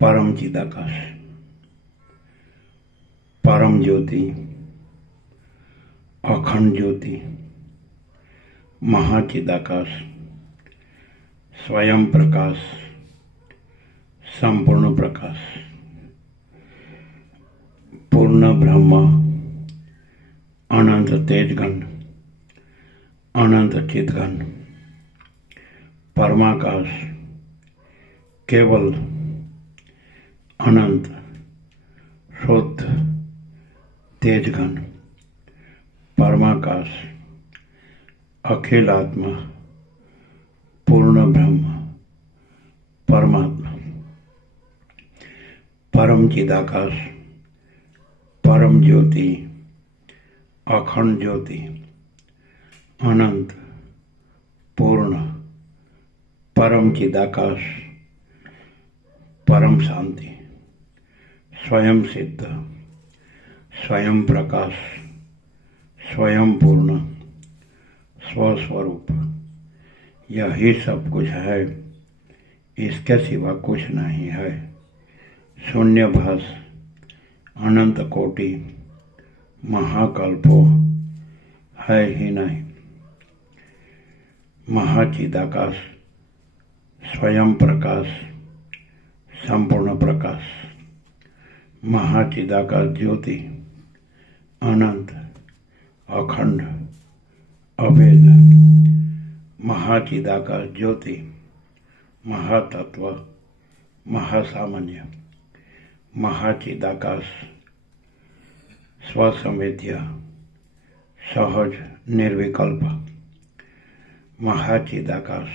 परम चिदाकाश, परम ज्योति, अखंड ज्योति, महाचिदाकाश, स्वयं प्रकाश, संपूर्ण प्रकाश, पूर्ण ब्रह्म, अनंत तेजगण, अनंत चितगण, परमाकाश, केवल अनंत शुद्ध तेजगण, परमाकाश, अखिल आत्मा, पूर्ण ब्रह्म, परमात्मा, परम चिदाकाश, परम ज्योति, अखंड ज्योति, अनंत, पूर्ण, परम चिदाकाश, परम शांति, स्वयं सिद्ध, स्वयं प्रकाश, स्वयं पूर्ण, स्वस्वरूप, यही सब कुछ है, इसके सिवा कुछ नहीं है। शून्यभास, अनंत कोटि, महाकल्पो है ही नहीं। महाचिदाकाश, स्वयं प्रकाश, संपूर्ण प्रकाश, महाचिदाकाश ज्योति, अनंत, अखंड, अभेद, महाचिदाकाश ज्योति, महातत्व, महासामान्य, महाचिदाकाश, स्वसंवेद्य, सहज निर्विकल्प, महाचिदाकाश,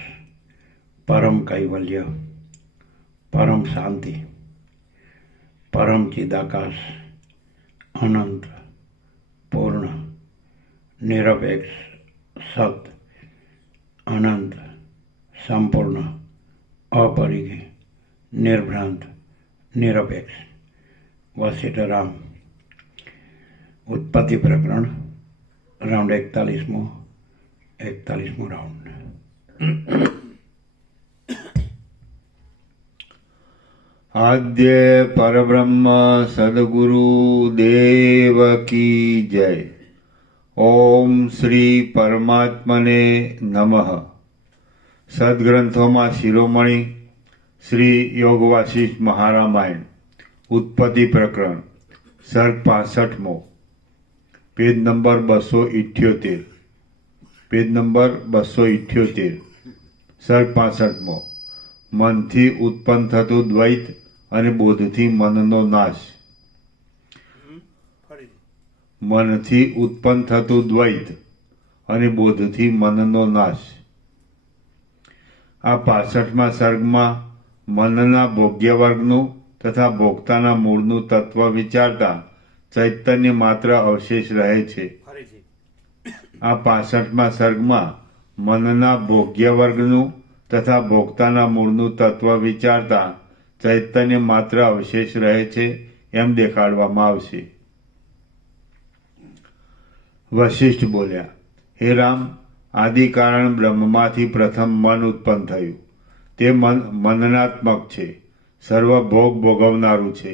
परम कैवल्य, परम शांति, परम चिदाकाश, अनंत, पूर्ण, निरपेक्ष, सत्य, अनंत, संपूर्ण, अपरिघ, निर्भ्रांत, निरपेक्ष। वशिष्ठ राम। उत्पत्ति प्रकरण राउंड 41मो राउंड। आद्य परब्रह्म सद्गुरु देव की जय। ओम श्री परमात्मने नमः। सद्ग्रंथों शिरोमणि श्री योग वासिष्ठ महारामायण उत्पत्ति प्रकरण सर्ग 65मो, पेज नंबर 278, पेज नंबर 278, सर्ग 65मो। मनથી ઉત્પન્ન થતું દ્વૈત અને બોધથી મનનો નાશ। મનથી ઉત્પન્ન થતું દ્વૈત અને બોધથી મનનો નાશ। આ 65મા સર્ગમાં મનના ભોગ્ય વર્ગનું તથા ભોગતાના મૂળનું તત્વ વિચારતા ચૈતન્ય માત્ર અવશેષ રહે છે। આ 65મા સર્ગમાં મનના ભોગ્ય વર્ગનું તથા ભોગતાના મૂળનું તત્વ વિચારતા ચૈતન્ય માત્ર અવશેષ રહે છે એમ દેખાડવામાં આવશે। વશિષ્ઠ બોલ્યા, હે રામ, આદિ કારણ બ્રહ્મમાંથી પ્રથમ મન ઉત્પન્ન થયું। તે મન મનનાત્મક છે, સર્વ ભોગ ભોગવનારું છે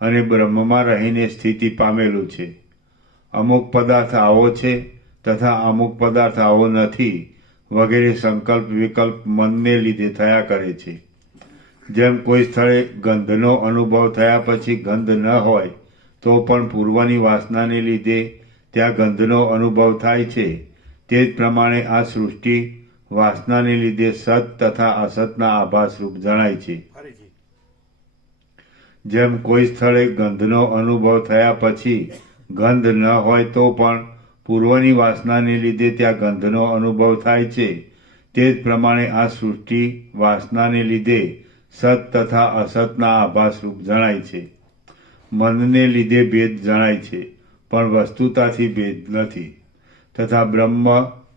અને બ્રહ્મમાં રહીને સ્થિતિ પામેલું છે। અમુક પદાર્થ આવો છે તથા અમુક પદાર્થ આવો નથી વગેરે સંકલ્પ વિકલ્પ મનને લીધે થયા કરે છે। જેમ કોઈ સ્થળે ગંધનો અનુભવ થયા પછી ગંધ ન હોય તો પણ પૂર્વની વાસનાને લીધે ત્યાં ગંધનો અનુભવ થાય છે, તે જ પ્રમાણે આ સૃષ્ટિ વાસનાને લીધે સત તથા અસતના આભાસરૂપ જણાય છે। જેમ કોઈ સ્થળે ગંધનો અનુભવ થયા પછી ગંધ ન હોય તો પણ પૂર્વની વાસનાને લીધે ત્યાં ગંધનો અનુભવ થાય છે, તે જ પ્રમાણે આ સૃષ્ટિ વાસનાને લીધે સત તથા અસતના આભાસરૂપ જણાય છે। મનને લીધે ભેદ જણાય છે પણ વસ્તુતાથી ભેદ નથી, તથા બ્રહ્મ,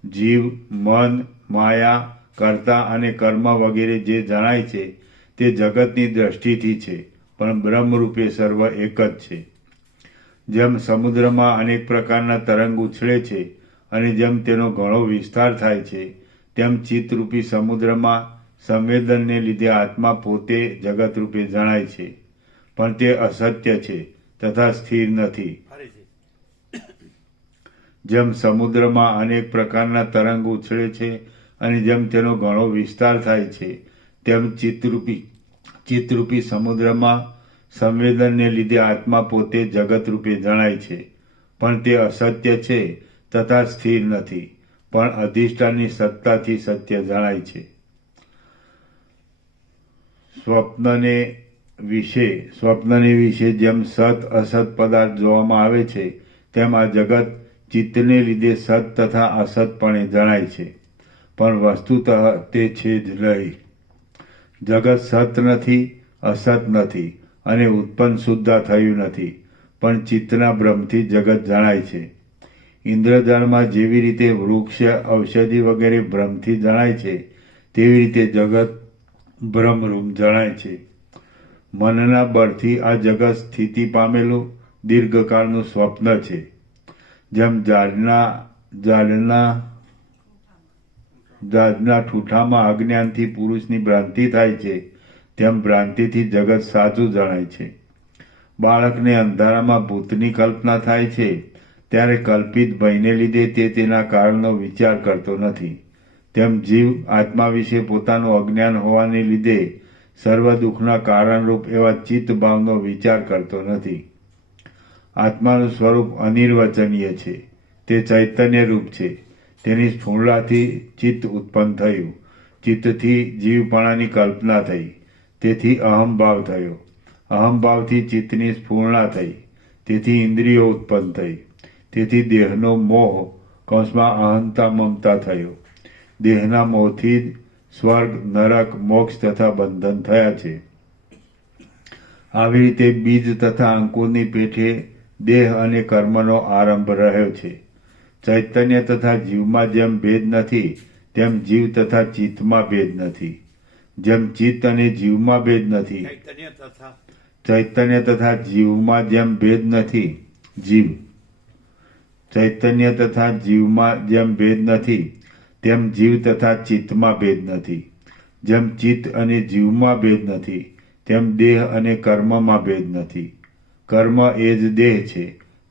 જીવ, મન, માયા, કર્તા અને કર્મ વગેરે જે જણાય છે તે જગતની દ્રષ્ટિથી છે પણ બ્રહ્મરૂપે સર્વ એક જ છે। જેમ સમુદ્રમાં અનેક પ્રકારના તરંગ ઉછળે છે અને જેમ તેનો ઘણો વિસ્તાર થાય છે તેમ ચિત્તરૂપી સમુદ્રમાં સંવેદનને લીધે આત્મા પોતે જગત રૂપે જણાય છે, પણ તે અસત્ય છે તથા સ્થિર નથી. જેમ સમુદ્રમાં અનેક પ્રકારના તરંગ ઉછળે છે અને જેમ તેનો ઘણો વિસ્તાર થાય છે, તેમ ચિત્તરૂપી સમુદ્રમાં સંવેદનને લીધે આત્મા પોતે જગત રૂપે જણાય છે, પણ તે અસત્ય છે તથા સ્થિર નથી, પણ અધિષ્ઠાનની સત્તાથી સત્ય જણાય છે. સ્વપ્નને વિશે જેમ સત અસત પદાર્થ જોવામાં આવે છે, તેમ આ જગત ચિત્તને લીધે સત તથા અસતપણે જણાય છે, પણ વસ્તુતઃ તે છે જ નહીં. જગત સત નથી, અસત નથી અને ઉત્પન્ન સુદ્ધા થયું નથી, પણ ચિત્તના ભ્રમથી જગત જણાય છે. ઇન્દ્રજાળમાં જેવી રીતે વૃક્ષ, ઔષધિ વગેરે ભ્રમથી જણાય છે, તેવી રીતે જગત ભ્રમરૂપ જણાય છે. મનના બળથી આ જગત સ્થિતિ પામેલું દીર્ઘકાળનું સ્વપ્ન છે. જેમ ઝાડના ઠૂઠામાં અજ્ઞાનથી પુરુષની ભ્રાંતિ થાય છે, તેમ ભ્રાંતિથી જગત સાચું જણાય છે. બાળકને અંધારામાં ભૂતની કલ્પના થાય છે, ત્યારે કલ્પિત ભયને લીધે તે તેના કારણનો વિચાર કરતો નથી. તેમ જીવ આત્મા વિશે પોતાનું અજ્ઞાન હોવાને લીધે સર્વ દુઃખના કારણરૂપ એવા ચિત્ત ભાવનો વિચાર કરતો નથી. આત્માનું સ્વરૂપ અનિર્વચનીય છે. તે ચૈતન્ય રૂપ છે. તેની સ્ફૂર્ણાથી ચિત્ત ઉત્પન્ન થયું. ચિત્તથી જીવપણાની કલ્પના થઈ. તેથી અહમભાવ થયો. અહમભાવથી ચિત્તની સ્ફૂર્ણા થઈ. તેથી ઇન્દ્રિયો ઉત્પન્ન થઈ. તેથી દેહનો મોહ અહંતા મમતા થયો. દેહના મોહથી જ સ્વર્ગ, નરક, મોક્ષ તથા બંધન થયા છે. આવી રીતે બીજ તથા અંકુરની પેઠે દેહ અને કર્મનો આરંભ રહ્યો છે. ચૈતન્ય તથા જીવમાં જેમ ભેદ નથી, તેમ જીવ તથા ચિત્તમાં ભેદ નથી. જેમ ચિત્ત અને જીવમાં ભેદ નથી, ચૈતન્ય તથા જીવમાં જેમ ભેદ નથી, ચૈતન્ય તથા જીવમાં જેમ ભેદ નથી, તેમ જીવ તથા ચિત્તમાં ભેદ નથી. જેમ ચિત્ત અને જીવમાં ભેદ નથી, તેમ દેહ અને કર્મમાં ભેદ નથી. કર્મ એ જ દેહ છે,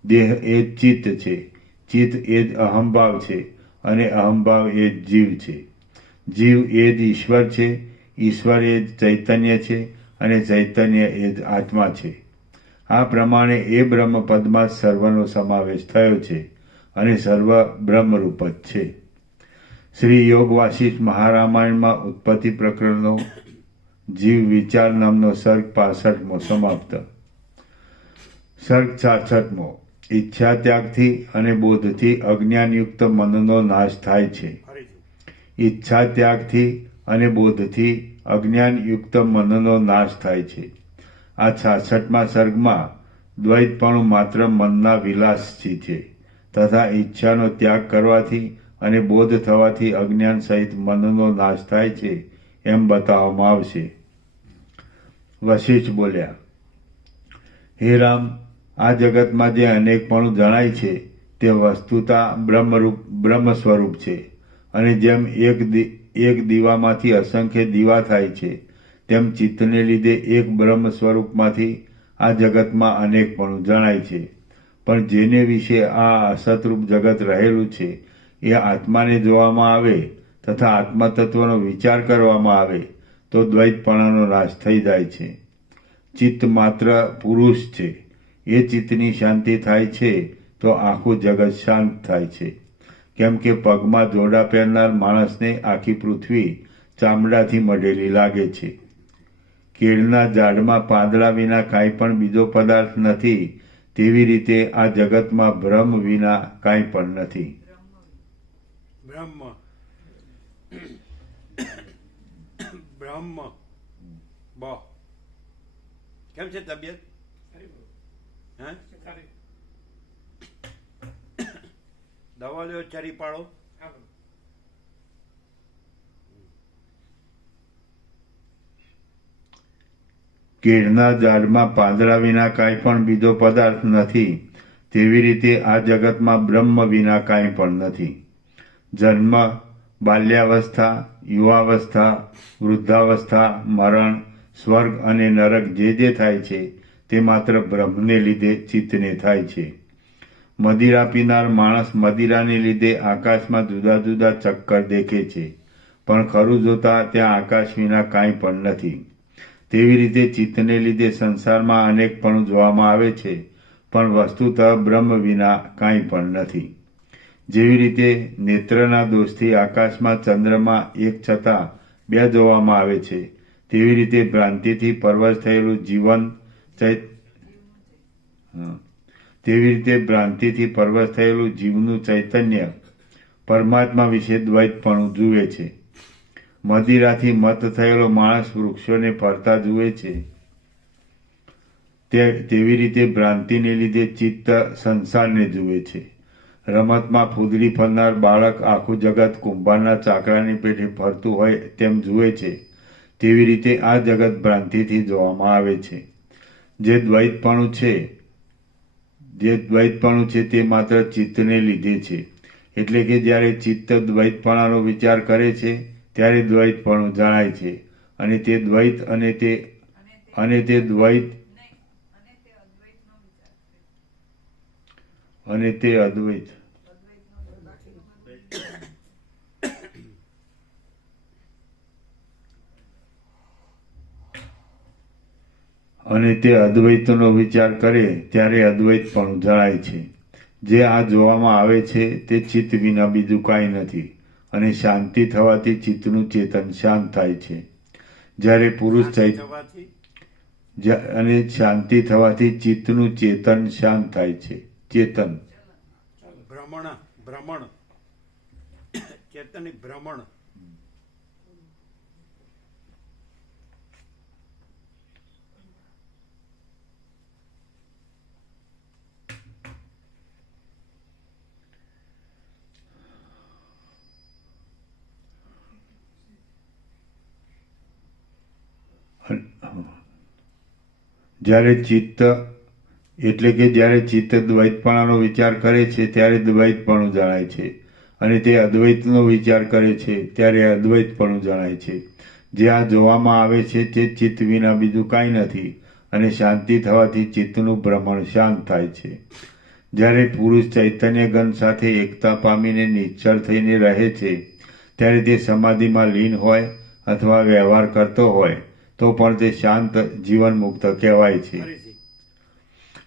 દેહ એ જ ચિત્ત છે, ચિત્ત એ જ અહમભાવ છે અને અહમભાવ એ જ જીવ છે. જીવ એ જ ઈશ્વર છે, ઈશ્વર એ જ ચૈતન્ય છે અને ચૈતન્ય એ જ આત્મા છે. આ પ્રમાણે એ બ્રહ્મપદમાં સર્વનો સમાવેશ થયો છે અને સર્વ બ્રહ્મરૂપ જ છે. શ્રી યોગ વાસિષ્ઠ મહારામાયણમાં ઉત્પત્તિ પ્રકરણનો જીવ વિચાર નામનો સર્ગ 65મો સમાપ્ત. સર્ગ 66મો. ઈચ્છા ત્યાગથી અને બોધથી અજ્ઞાનયુક્ત મનનો નાશ થાય છે. ઈચ્છા ત્યાગથી અને બોધથી અજ્ઞાનયુક્ત મનનો નાશ થાય છે. આ 66મા સર્ગમાં દ્વૈતપણું માત્ર મનના વિલાસથી છે તથા ઈચ્છાનો ત્યાગ કરવાથી અને બોધ થવાથી અજ્ઞાન સહિત મનનો નાશ થાય છે એમ બતાવવામાં આવશે. વશિષ્ઠ બોલ્યા, હે રામ, આ જગતમાં જે અનેકપણું જણાય છે તે વસ્તુતા બ્રહ્મ સ્વરૂપ છે. અને જેમ એક દીવામાંથી અસંખ્ય દીવા થાય છે, તેમ ચિત્તને લીધે એક બ્રહ્મ સ્વરૂપમાંથી આ જગતમાં અનેકપણું જણાય છે. પણ જેને વિશે આ અસતરૂપ જગત રહેલું છે એ આત્માને જોવામાં આવે તથા આત્મતત્વનો વિચાર કરવામાં આવે તો દ્વૈતપણાનો નાશ થઈ જાય છે. ચિત્ત માત્ર પુરુષ છે. એ ચિત્તની શાંતિ થાય છે તો આખું જગત શાંત થાય છે. કેમ કે પગમાં જોડા પહેરનાર માણસને આખી પૃથ્વી ચામડાથી મઢેલી લાગે છે. કેળના ઝાડમાં પાંદડા વિના કાંઈ પણ બીજો પદાર્થ નથી, તેવી રીતે આ જગતમાં બ્રહ્મ વિના કાંઈ પણ નથી. બ્રહ્મ કેમ છે તબિયત? દવા લ્યો, ચરી પાડો. કેળના ઝાડમાં પાંદડા વિના કાંઈ પણ બીજો પદાર્થ નથી, તેવી રીતે આ જગતમાં બ્રહ્મ વિના કાંઈ પણ નથી. જન્મ, બાલ્યાવસ્થા, યુવાવસ્થા, વૃદ્ધાવસ્થા, મરણ, સ્વર્ગ અને નરક જે થાય છે તે માત્ર બ્રહ્મને લીધે ચિત્તને થાય છે. મદિરા પીનાર માણસ મદિરાને લીધે આકાશમાં જુદા જુદા ચક્કર દેખે છે, પણ ખરું જોતા ત્યાં આકાશ વિના કાંઈ પણ નથી. તેવી રીતે ચિત્તને લીધે સંસારમાં અનેકપણું જોવામાં આવે છે, પણ વસ્તુતઃ બ્રહ્મ વિના કાંઈ પણ નથી. જેવી રીતે નેત્રના દોષથી આકાશમાં ચંદ્રમાં એક છતાં બે જોવામાં આવે છે, તેવી રીતે ભ્રાંતિથી પરવશ થયેલું જીવનું ચૈતન્ય પરમાત્મા વિશે દ્વૈતપણું જુએ છે. મદિરાથી મત થયેલો માણસ વૃક્ષોને ફરતા જુએ છે, તેવી રીતે ભ્રાંતિને લીધે ચિત્ત સંસારને જુએ છે. રમતમાં ફૂદડી ફરનાર બાળક આખું જગત કુંભારના ચાકડાની પેઠે ફરતું હોય તેમ જુએ છે, તેવી રીતે આ જગત ભ્રાંતિથી જોવામાં આવે છે. જે દ્વૈતપણું છે તે માત્ર ચિત્તને લીધે છે. એટલે કે જ્યારે ચિત્ત દ્વૈતપણાનો વિચાર કરે છે ત્યારે દ્વૈતપણું જણાય છે, અને તે દ્વૈત અને તે અદ્વૈતનો વિચાર કરે ત્યારે અદ્વૈતપણું જણાય છે. જે આ જોવામાં આવે છે તે ચિત્ત વિના બીજું કાંઈ નથી, અને શાંતિ થવાથી ચિત્તનું ચેતન શાંત થાય છે. જ્યારે શાંતિ થવાથી ચિત્તનું ચેતન શાંત થાય છે. ભ્રમણ ચેતનની ભ્રમણ. જ્યારે ચિત્ત દ્વૈતપણાનો વિચાર કરે છે ત્યારે દ્વૈતપણું જણાય છે, અને તે અદ્વૈતનો વિચાર કરે છે ત્યારે અદ્વૈતપણું જણાય છે. જે આ જોવામાં આવે છે તે ચિત્ત વિના બીજું કાંઈ નથી, અને શાંતિ થવાથી ચિત્તનું ભ્રમણ શાંત થાય છે. જ્યારે પુરુષ ચૈતન્ય ગણ સાથે એકતા પામીને નિશ્ચળ થઈને રહે છે ત્યારે તે સમાધિમાં લીન હોય અથવા વ્યવહાર કરતો હોય તો પણ તે શાંત જીવન મુક્ત કહેવાય છે.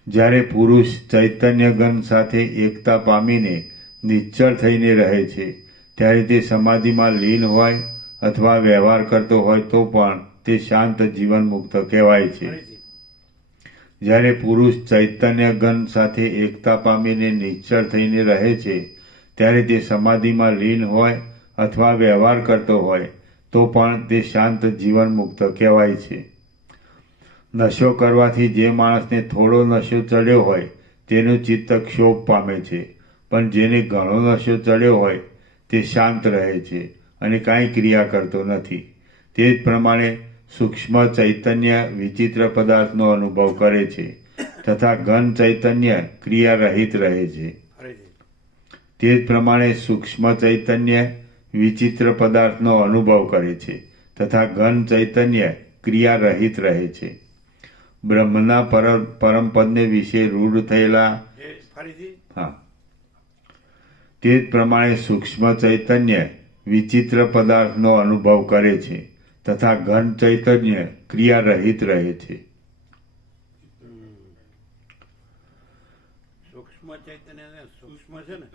જ્યારે પુરુષ ચૈતન્ય ગણ સાથે એકતા પામીને નિશ્ચળ થઈને રહે છે ત્યારે તે સમાધિમાં લીન હોય અથવા વ્યવહાર કરતો હોય તો પણ તે શાંત જીવન મુક્ત કહેવાય છે. જ્યારે પુરુષ ચૈતન્ય ગણ સાથે એકતા પામીને નિશ્ચળ થઈને રહે છે ત્યારે તે સમાધિમાં લીન હોય અથવા વ્યવહાર કરતો હોય તો પણ તે શાંત જીવન મુક્ત કહેવાય છે. નશો કરવાથી જે માણસને થોડો નશો ચડ્યો હોય તેનું ચિત્ત ક્ષોભ પામે છે, પણ જેને ઘણો નશો ચડ્યો હોય તે શાંત રહે છે અને કાંઈ ક્રિયા કરતો નથી. તે જ પ્રમાણે સૂક્ષ્મ ચૈતન્ય વિચિત્ર પદાર્થનો અનુભવ કરે છે, તથા ઘન ચૈતન્ય ક્રિયા રહિત રહે છે. તે જ પ્રમાણે સૂક્ષ્મ ચૈતન્ય વિચિત્ર પદાર્થનો અનુભવ કરે છે, તથા ઘન ચૈતન્ય ક્રિયા રહિત રહે છે. બ્રહ્મના પરમપદને વિશે રૂઢ થયેલા તે જ પ્રમાણે સૂક્ષ્મ ચૈતન્ય વિચિત્ર પદાર્થનો અનુભવ કરે છે, તથા ઘન ચૈતન્ય ક્રિયા રહિત રહે છે. સૂક્ષ્મ ચૈતન્ય સૂક્ષ્મ છે ને,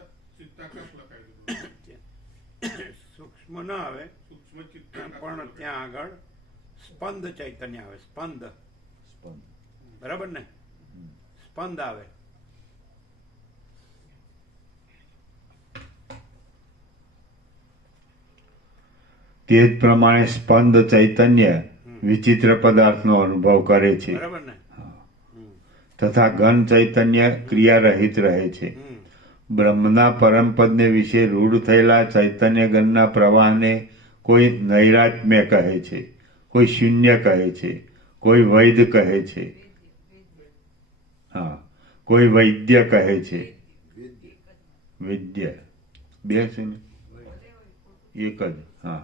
સૂક્ષ્મ ન આવે પણ ત્યાં આગળ સ્પંદ ચૈતન્ય આવે. સ્પંદ બરાબર ને, સ્પંદ આવે. તે જ પ્રમાણે સ્પંદ ચૈતન્ય વિચિત્ર પદાર્થનો અનુભવ કરે છે, બરાબર ને, તથા ઘન ચૈતન્ય ક્રિયા રહિત રહે છે. બ્રહ્મના પરમપદને વિશે રૂઢ થયેલા ચૈતન્ય ગણના પ્રવાહને કોઈ નૈરાત્મ્ય કહે છે, કોઈ શૂન્ય કહે છે, કોઈ વૈદ કહે છે, કોઈ વૈદ્ય કહે છે. વિદ્ય બે છે ને, એક જ. હા.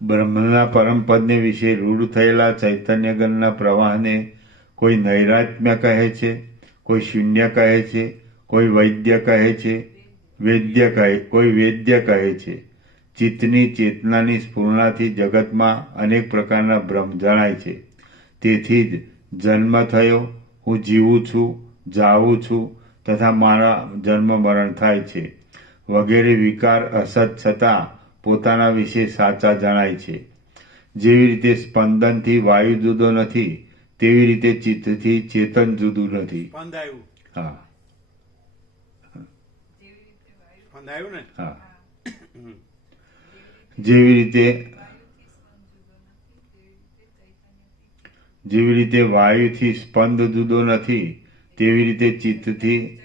બ્રહ્મના પરમપદને વિશે રૂઢ થયેલા ચૈતન્યગણના પ્રવાહને કોઈ નૈરાત્મ્ય કહે છે, કોઈ શૂન્ય કહે છે, કોઈ વૈદ્ય કહે છે, કોઈ વેદ્ય કહે છે. ચિત્તની ચેતનાની સ્ફૂર્ણાથી જગતમાં અનેક પ્રકારના ભ્રમ જણાય છે. તેથી જ જન્મ થયો, હું જીવું છું, જાઉં છું તથા મારા જન્મ મરણ થાય છે વગેરે વિકાર અસત છતાં પોતાના વિશે સાચા જણાય છે. જેવી રીતે સ્પંદનથી વાયુ જુદો નથી, તેવી રીતે ચિત્તથી ચેતન જુદું નથી. સ્પંદાયું. હા. સ્પંદાયું ને. હા. જેવી રીતે વાયુથી સ્પંદ જુદો નથી, તેવી રીતે ચિત્તથી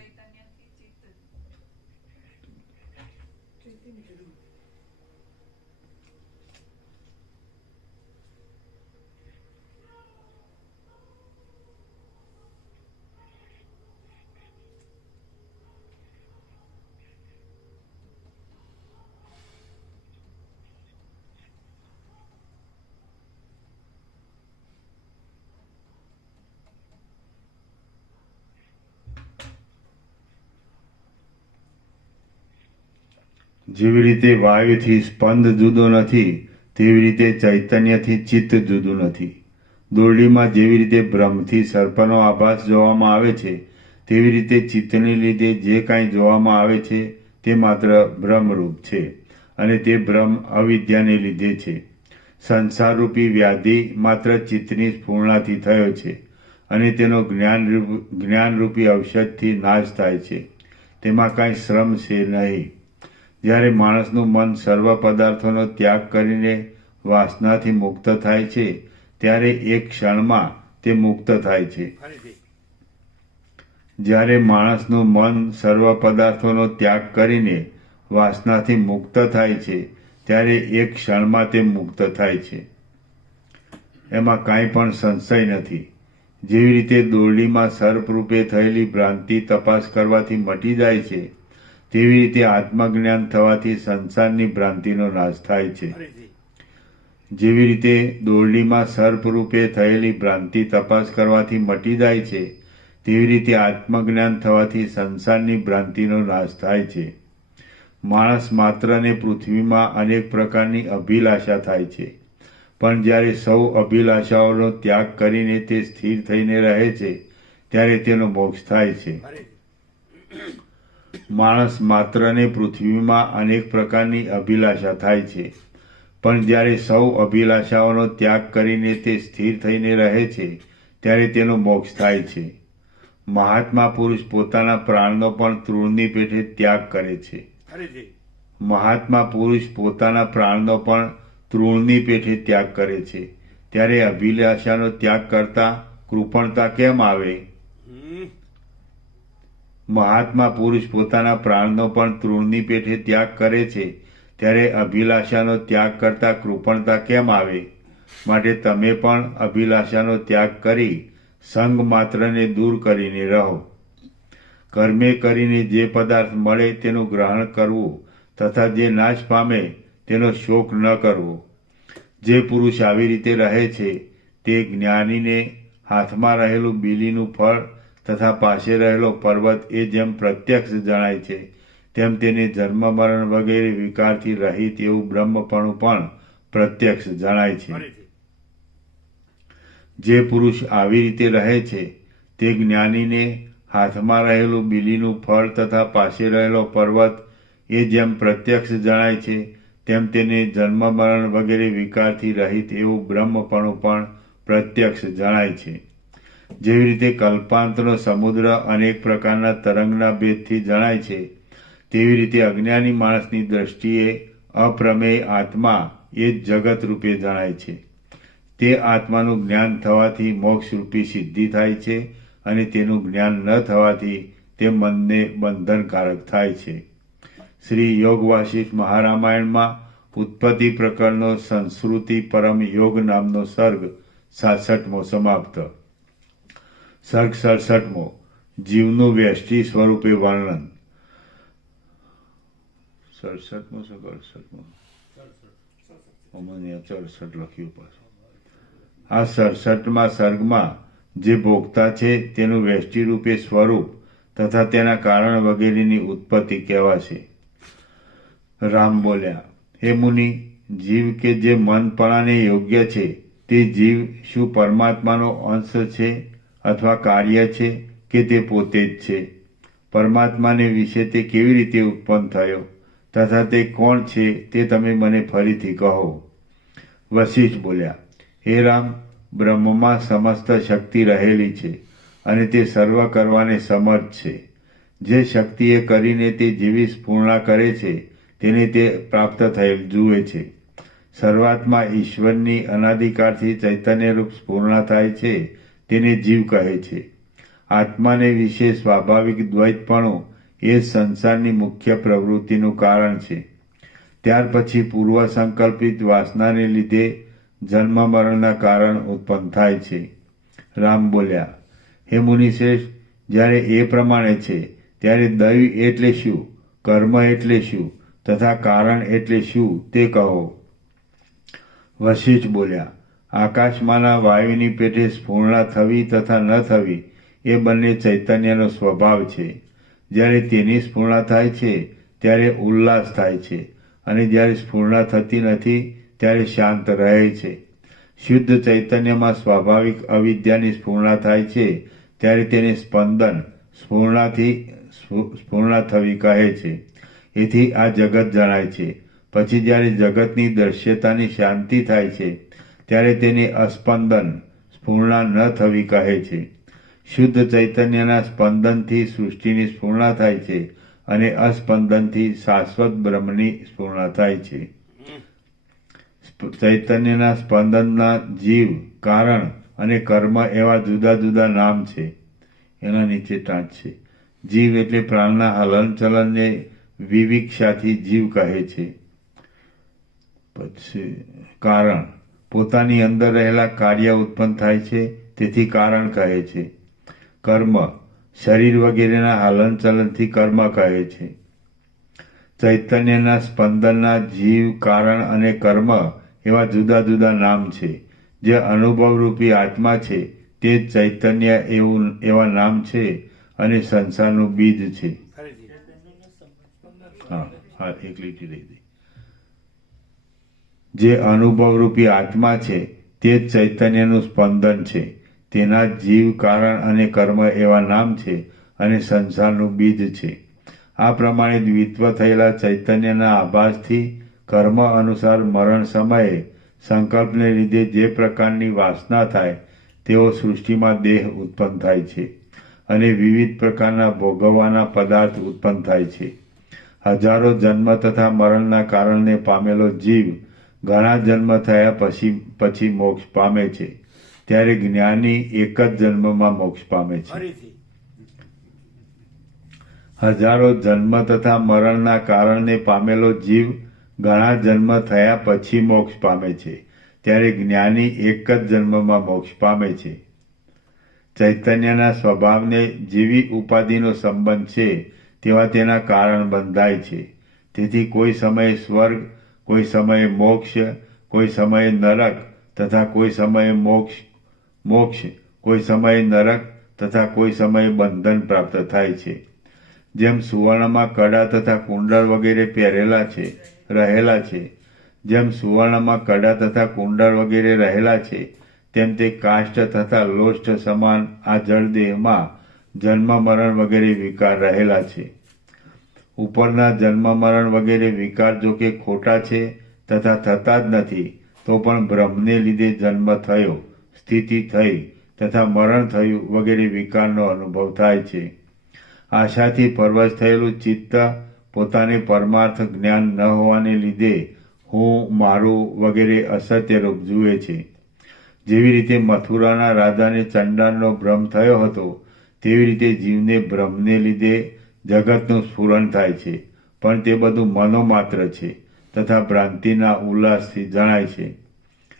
જેવી રીતે વાયુથી સ્પંદ જુદો નથી, તેવી રીતે ચૈતન્યથી ચિત્ત જુદું નથી. દોરડીમાં જેવી રીતે ભ્રમથી સર્પનો આભાસ જોવામાં આવે છે, તેવી રીતે ચિત્તને લીધે જે કાંઈ જોવામાં આવે છે તે માત્ર ભ્રમરૂપ છે અને તે ભ્રમ અવિદ્યાને લીધે છે. સંસારરૂપી વ્યાધિ માત્ર ચિત્તની સ્ફૂર્ણાથી થયો છે અને તેનો જ્ઞાનરૂપી ઔષધથી નાશ થાય છે. તેમાં કાંઈ શ્રમ છે નહીં. જ્યારે માણસનું મન સર્વ પદાર્થોનો ત્યાગ કરીને વાસનાથી મુક્ત થાય છે, ત્યારે એક ક્ષણમાં તે મુક્ત થાય છે. જ્યારે માણસનું મન સર્વ પદાર્થોનો ત્યાગ કરીને વાસનાથી મુક્ત થાય છે, ત્યારે એક ક્ષણમાં તે મુક્ત થાય છે. એમાં કાંઈ પણ સંશય નથી. જેવી રીતે દોરડીમાં સર્પરૂપે થયેલી ભ્રાંતિ તપાસ કરવાથી મટી જાય છે, તેવી રીતે આત્મજ્ઞાન થવાથી સંસારની ભ્રાંતિનો નાશ થાય છે. જેવી રીતે દોરડીમાં સર્પરૂપે થયેલી ભ્રાંતિ તપાસ કરવાથી મટી જાય છે, તેવી રીતે આત્મજ્ઞાન થવાથી સંસારની ભ્રાંતિનો નાશ થાય છે. માણસ માત્રને પૃથ્વીમાં અનેક પ્રકારની અભિલાષા થાય છે, પણ જ્યારે સૌ અભિલાષાઓનો ત્યાગ કરીને તે સ્થિર થઈને રહે છે, ત્યારે તેનો મોક્ષ થાય છે. માણસ માત્રને પૃથ્વીમાં અનેક પ્રકારની અભિલાષા થાય છે, પણ જ્યારે સૌ અભિલાષાઓનો ત્યાગ કરીને તે સ્થિર થઈને રહે છે, ત્યારે તેનો મોક્ષ થાય છે. મહાત્મા પુરુષ પોતાના પ્રાણનો પણ તૃણની પેઠે ત્યાગ કરે છે. મહાત્મા પુરુષ પોતાના પ્રાણનો પણ તૃણની પેઠે ત્યાગ કરે છે, ત્યારે અભિલાષાનો ત્યાગ કરતા કૃપણતા કેમ આવે? મહાત્મા પુરુષ પોતાના પ્રાણનો પણ તૃણની પેઠે ત્યાગ કરે છે, ત્યારે અભિલાષાનો ત્યાગ કરતા કૃપણતા કેમ આવે? માટે તમે પણ અભિલાષાનો ત્યાગ કરી સંગ માત્રને દૂર કરીને રહો. કર્મે કરીને જે પદાર્થ મળે તેનું ગ્રહણ કરવું તથા જે નાશ પામે તેનો શોક ન કરવો. જે પુરુષ આવી રીતે રહે છે, તે જ્ઞાનીને હાથમાં રહેલું બીલીનું ફળ તથા પાસે રહેલો પર્વત એ જેમ પ્રત્યક્ષ જણાય છે, તેમ તેને જન્મ મરણ વગેરે વિકારથી રહિત એવું બ્રહ્મપણું પણ પ્રત્યક્ષ જણાય છે. જે પુરુષ આવી રીતે રહે છે, તે જ્ઞાનીને હાથમાં રહેલું બીલીનું ફળ તથા પાસે રહેલો પર્વત એ જેમ પ્રત્યક્ષ જણાય છે, તેમ તેને જન્મ મરણ વગેરે વિકારથી રહિત એવું બ્રહ્મપણું પણ પ્રત્યક્ષ જણાય છે. જેવી રીતે કલ્પાંતનો સમુદ્ર અનેક પ્રકારના તરંગના ભેદથી જણાય છે, તેવી રીતે અજ્ઞાની માણસની દ્રષ્ટિએ અપ્રમેય આત્મા એ જ જગત રૂપે જણાય છે. તે આત્માનું જ્ઞાન થવાથી મોક્ષરૂપી સિદ્ધિ થાય છે અને તેનું જ્ઞાન ન થવાથી તે મનને બંધનકારક થાય છે. શ્રી યોગ વાસિષ્ઠ મહારામાયણમાં ઉત્પત્તિ પ્રકરણનો સંસ્કૃતિ પરમ યોગ નામનો સર્ગ 66મો સમાપ્ત. સર્ગ 67મો જીવનું વ્યષ્ટિ સ્વરૂપે વર્ણન. 67 છે કે 68? મને 67 લખ્યું પાછું. આ 67મા સર્ગમાં જે ભોગતા છે તેનું વ્યષ્ટિ રૂપે સ્વરૂપ તથા તેના કારણ વગેરેની ઉત્પત્તિ કહેવાશે. રામ બોલ્યા, હે મુનિ, જીવ કે જે મનપણાને યોગ્ય છે તે જીવ શું પરમાત્માનો અંશ છે અથવા કાર્ય છે કે તે પોતે જ છે? પરમાત્માને વિશે તે કેવી રીતે ઉત્પન્ન થયો તથા તે કોણ છે તે તમે મને ફરીથી કહો. વશિષ્ઠ બોલ્યા, હે રામ, બ્રહ્મમાં સમસ્ત શક્તિ રહેલી છે અને તે સર્વ કરવાને સમર્થ છે. જે શક્તિએ કરીને તે જેવી સ્ફૂર્ણા કરે છે તેને તે પ્રાપ્ત થયેલ જુએ છે. શરૂઆતમાં ઈશ્વરની અનાદિકાળથી ચૈતન્યરૂપ સ્ફૂર્ણા થાય છે તેને જીવ કહે છે. આત્માને વિશે સ્વાભાવિક દ્વૈતપણું એ સંસારની મુખ્ય પ્રવૃત્તિનું કારણ છે. ત્યાર પછી પૂર્વ સંકલ્પિત વાસનાને લીધે જન્મ મરણના કારણ ઉત્પન્ન થાય છે. રામ બોલ્યા, હે મુનિશ્રેષ્ઠ, જ્યારે એ પ્રમાણે છે ત્યારે દૈવ એટલે શું, કર્મ એટલે શું તથા કારણ એટલે શું તે કહો. વશિષ્ઠ બોલ્યા, આકાશમાંના વાયુની પેટે સ્ફૂર્ણા થવી તથા ન થવી એ બંને ચૈતન્યનો સ્વભાવ છે. જ્યારે તેની સ્ફૂર્ણા થાય છે ત્યારે ઉલ્લાસ થાય છે અને જ્યારે સ્ફૂર્ણા થતી નથી ત્યારે શાંત રહે છે. શુદ્ધ ચૈતન્યમાં સ્વાભાવિક અવિદ્યાની સ્ફૂર્ણા થાય છે ત્યારે તેને સ્પંદન સ્ફૂર્ણા થવી કહે છે. એથી આ જગત જણાય છે. પછી જ્યારે જગતની દ્રશ્યતાની શાંતિ થાય છે ત્યારે તેને અસ્પંદન સ્ફૂર્ણા ન થવી કહે છે. શુદ્ધ ચૈતન્યના સ્પંદનથી સૃષ્ટિની સ્ફૂર્ણા થાય છે અને અસ્પંદનથી શાશ્વત બ્રહ્મની સ્ફૂર્ણા થાય છે. ચૈતન્યના સ્પંદનના જીવ, કારણ અને કર્મ એવા જુદા જુદા નામ છે. એના નીચે ટાંચ છે. જીવ એટલે પ્રાણના હલનચલનને વિવિક્ષાથી જીવ કહે છે. પછી કારણ, પોતાની અંદર રહેલા કાર્ય ઉત્પન્ન થાય છે તેથી કારણ કહે છે. કર્મ, શરીર વગેરેના હલનચલનથી કર્મ કહે છે. ચૈતન્યના સ્પંદનના જીવ, કારણ અને કર્મ એવા જુદા જુદા નામ છે. જે અનુભવરૂપી આત્મા છે તે ચૈતન્ય એવા નામ છે અને સંસારનું બીજ છે. હા, એક લીટી રહી ગઈ. જે અનુભવરૂપી આત્મા છે તે જ ચૈતન્યનું સ્પંદન છે. તેના જીવ, કારણ અને કર્મ એવા નામ છે અને સંસારનું બીજ છે. આ પ્રમાણે દ્વિત્વ થયેલા ચૈતન્યના આભાસથી કર્મ અનુસાર મરણ સમયે સંકલ્પને લીધે જે પ્રકારની વાસના થાય તેવો સૃષ્ટિમાં દેહ ઉત્પન્ન થાય છે અને વિવિધ પ્રકારના ભોગવવાના પદાર્થ ઉત્પન્ન થાય છે. હજારો જન્મ તથા મરણના કારણને પામેલો જીવ ઘણા જન્મ થયા પછી મોક્ષ પામે છે. ત્યારે જ્ઞાની એક જ જન્મમાં મોક્ષ પામે છે. હજારો જન્મ તથા મરણના કારણને પામેલો જીવ ઘણા જન્મ થયા પછી મોક્ષ પામે છે. ત્યારે જ્ઞાની એક જ જન્મમાં મોક્ષ પામે છે. ચૈતન્યના સ્વભાવને જેવી ઉપાધિનો સંબંધ છે તેવા તેના કારણ બંધાય છે. તેથી કોઈ સમયે સ્વર્ગ, કોઈ સમયે મોક્ષ, કોઈ સમયે નરક તથા કોઈ સમયે મોક્ષ, કોઈ સમયે નરક તથા કોઈ સમયે બંધન પ્રાપ્ત થાય છે. જેમ સુવર્ણમાં કડા તથા કુંડળ વગેરે રહેલા છે, જેમ સુવર્ણમાં કડા તથા કુંડળ વગેરે રહેલા છે, તેમ તે કાષ્ઠ તથા લોષ્ઠ સમાન આ જળદેહમાં જન્મ મરણ વગેરે વિકાર રહેલા છે. ઉપરના જન્મ મરણ વગેરે વિકાર જો કે ખોટા છે તથા થતા જ નથી, તો પણ બ્રહ્મને લીધે જન્મ થયો, સ્થિતિ થઈ તથા મરણ થયું વગેરે વિકારનો અનુભવ થાય છે. આશાથી પરવશ થયેલું ચિત્ત પોતાને પરમાર્થ જ્ઞાન ન હોવાને લીધે હું, મારું વગેરે અસત્યરૂપ જુએ છે. જેવી રીતે મથુરાના રાજાને ચંડાળનો ભ્રમ થયો હતો તેવી રીતે જીવને ભ્રમને લીધે જગતનું સ્ફુરણ થાય છે, પણ તે બધું મનોમાત્ર છે તથા ભ્રાંતિના ઉલ્લાસથી જણાય છે.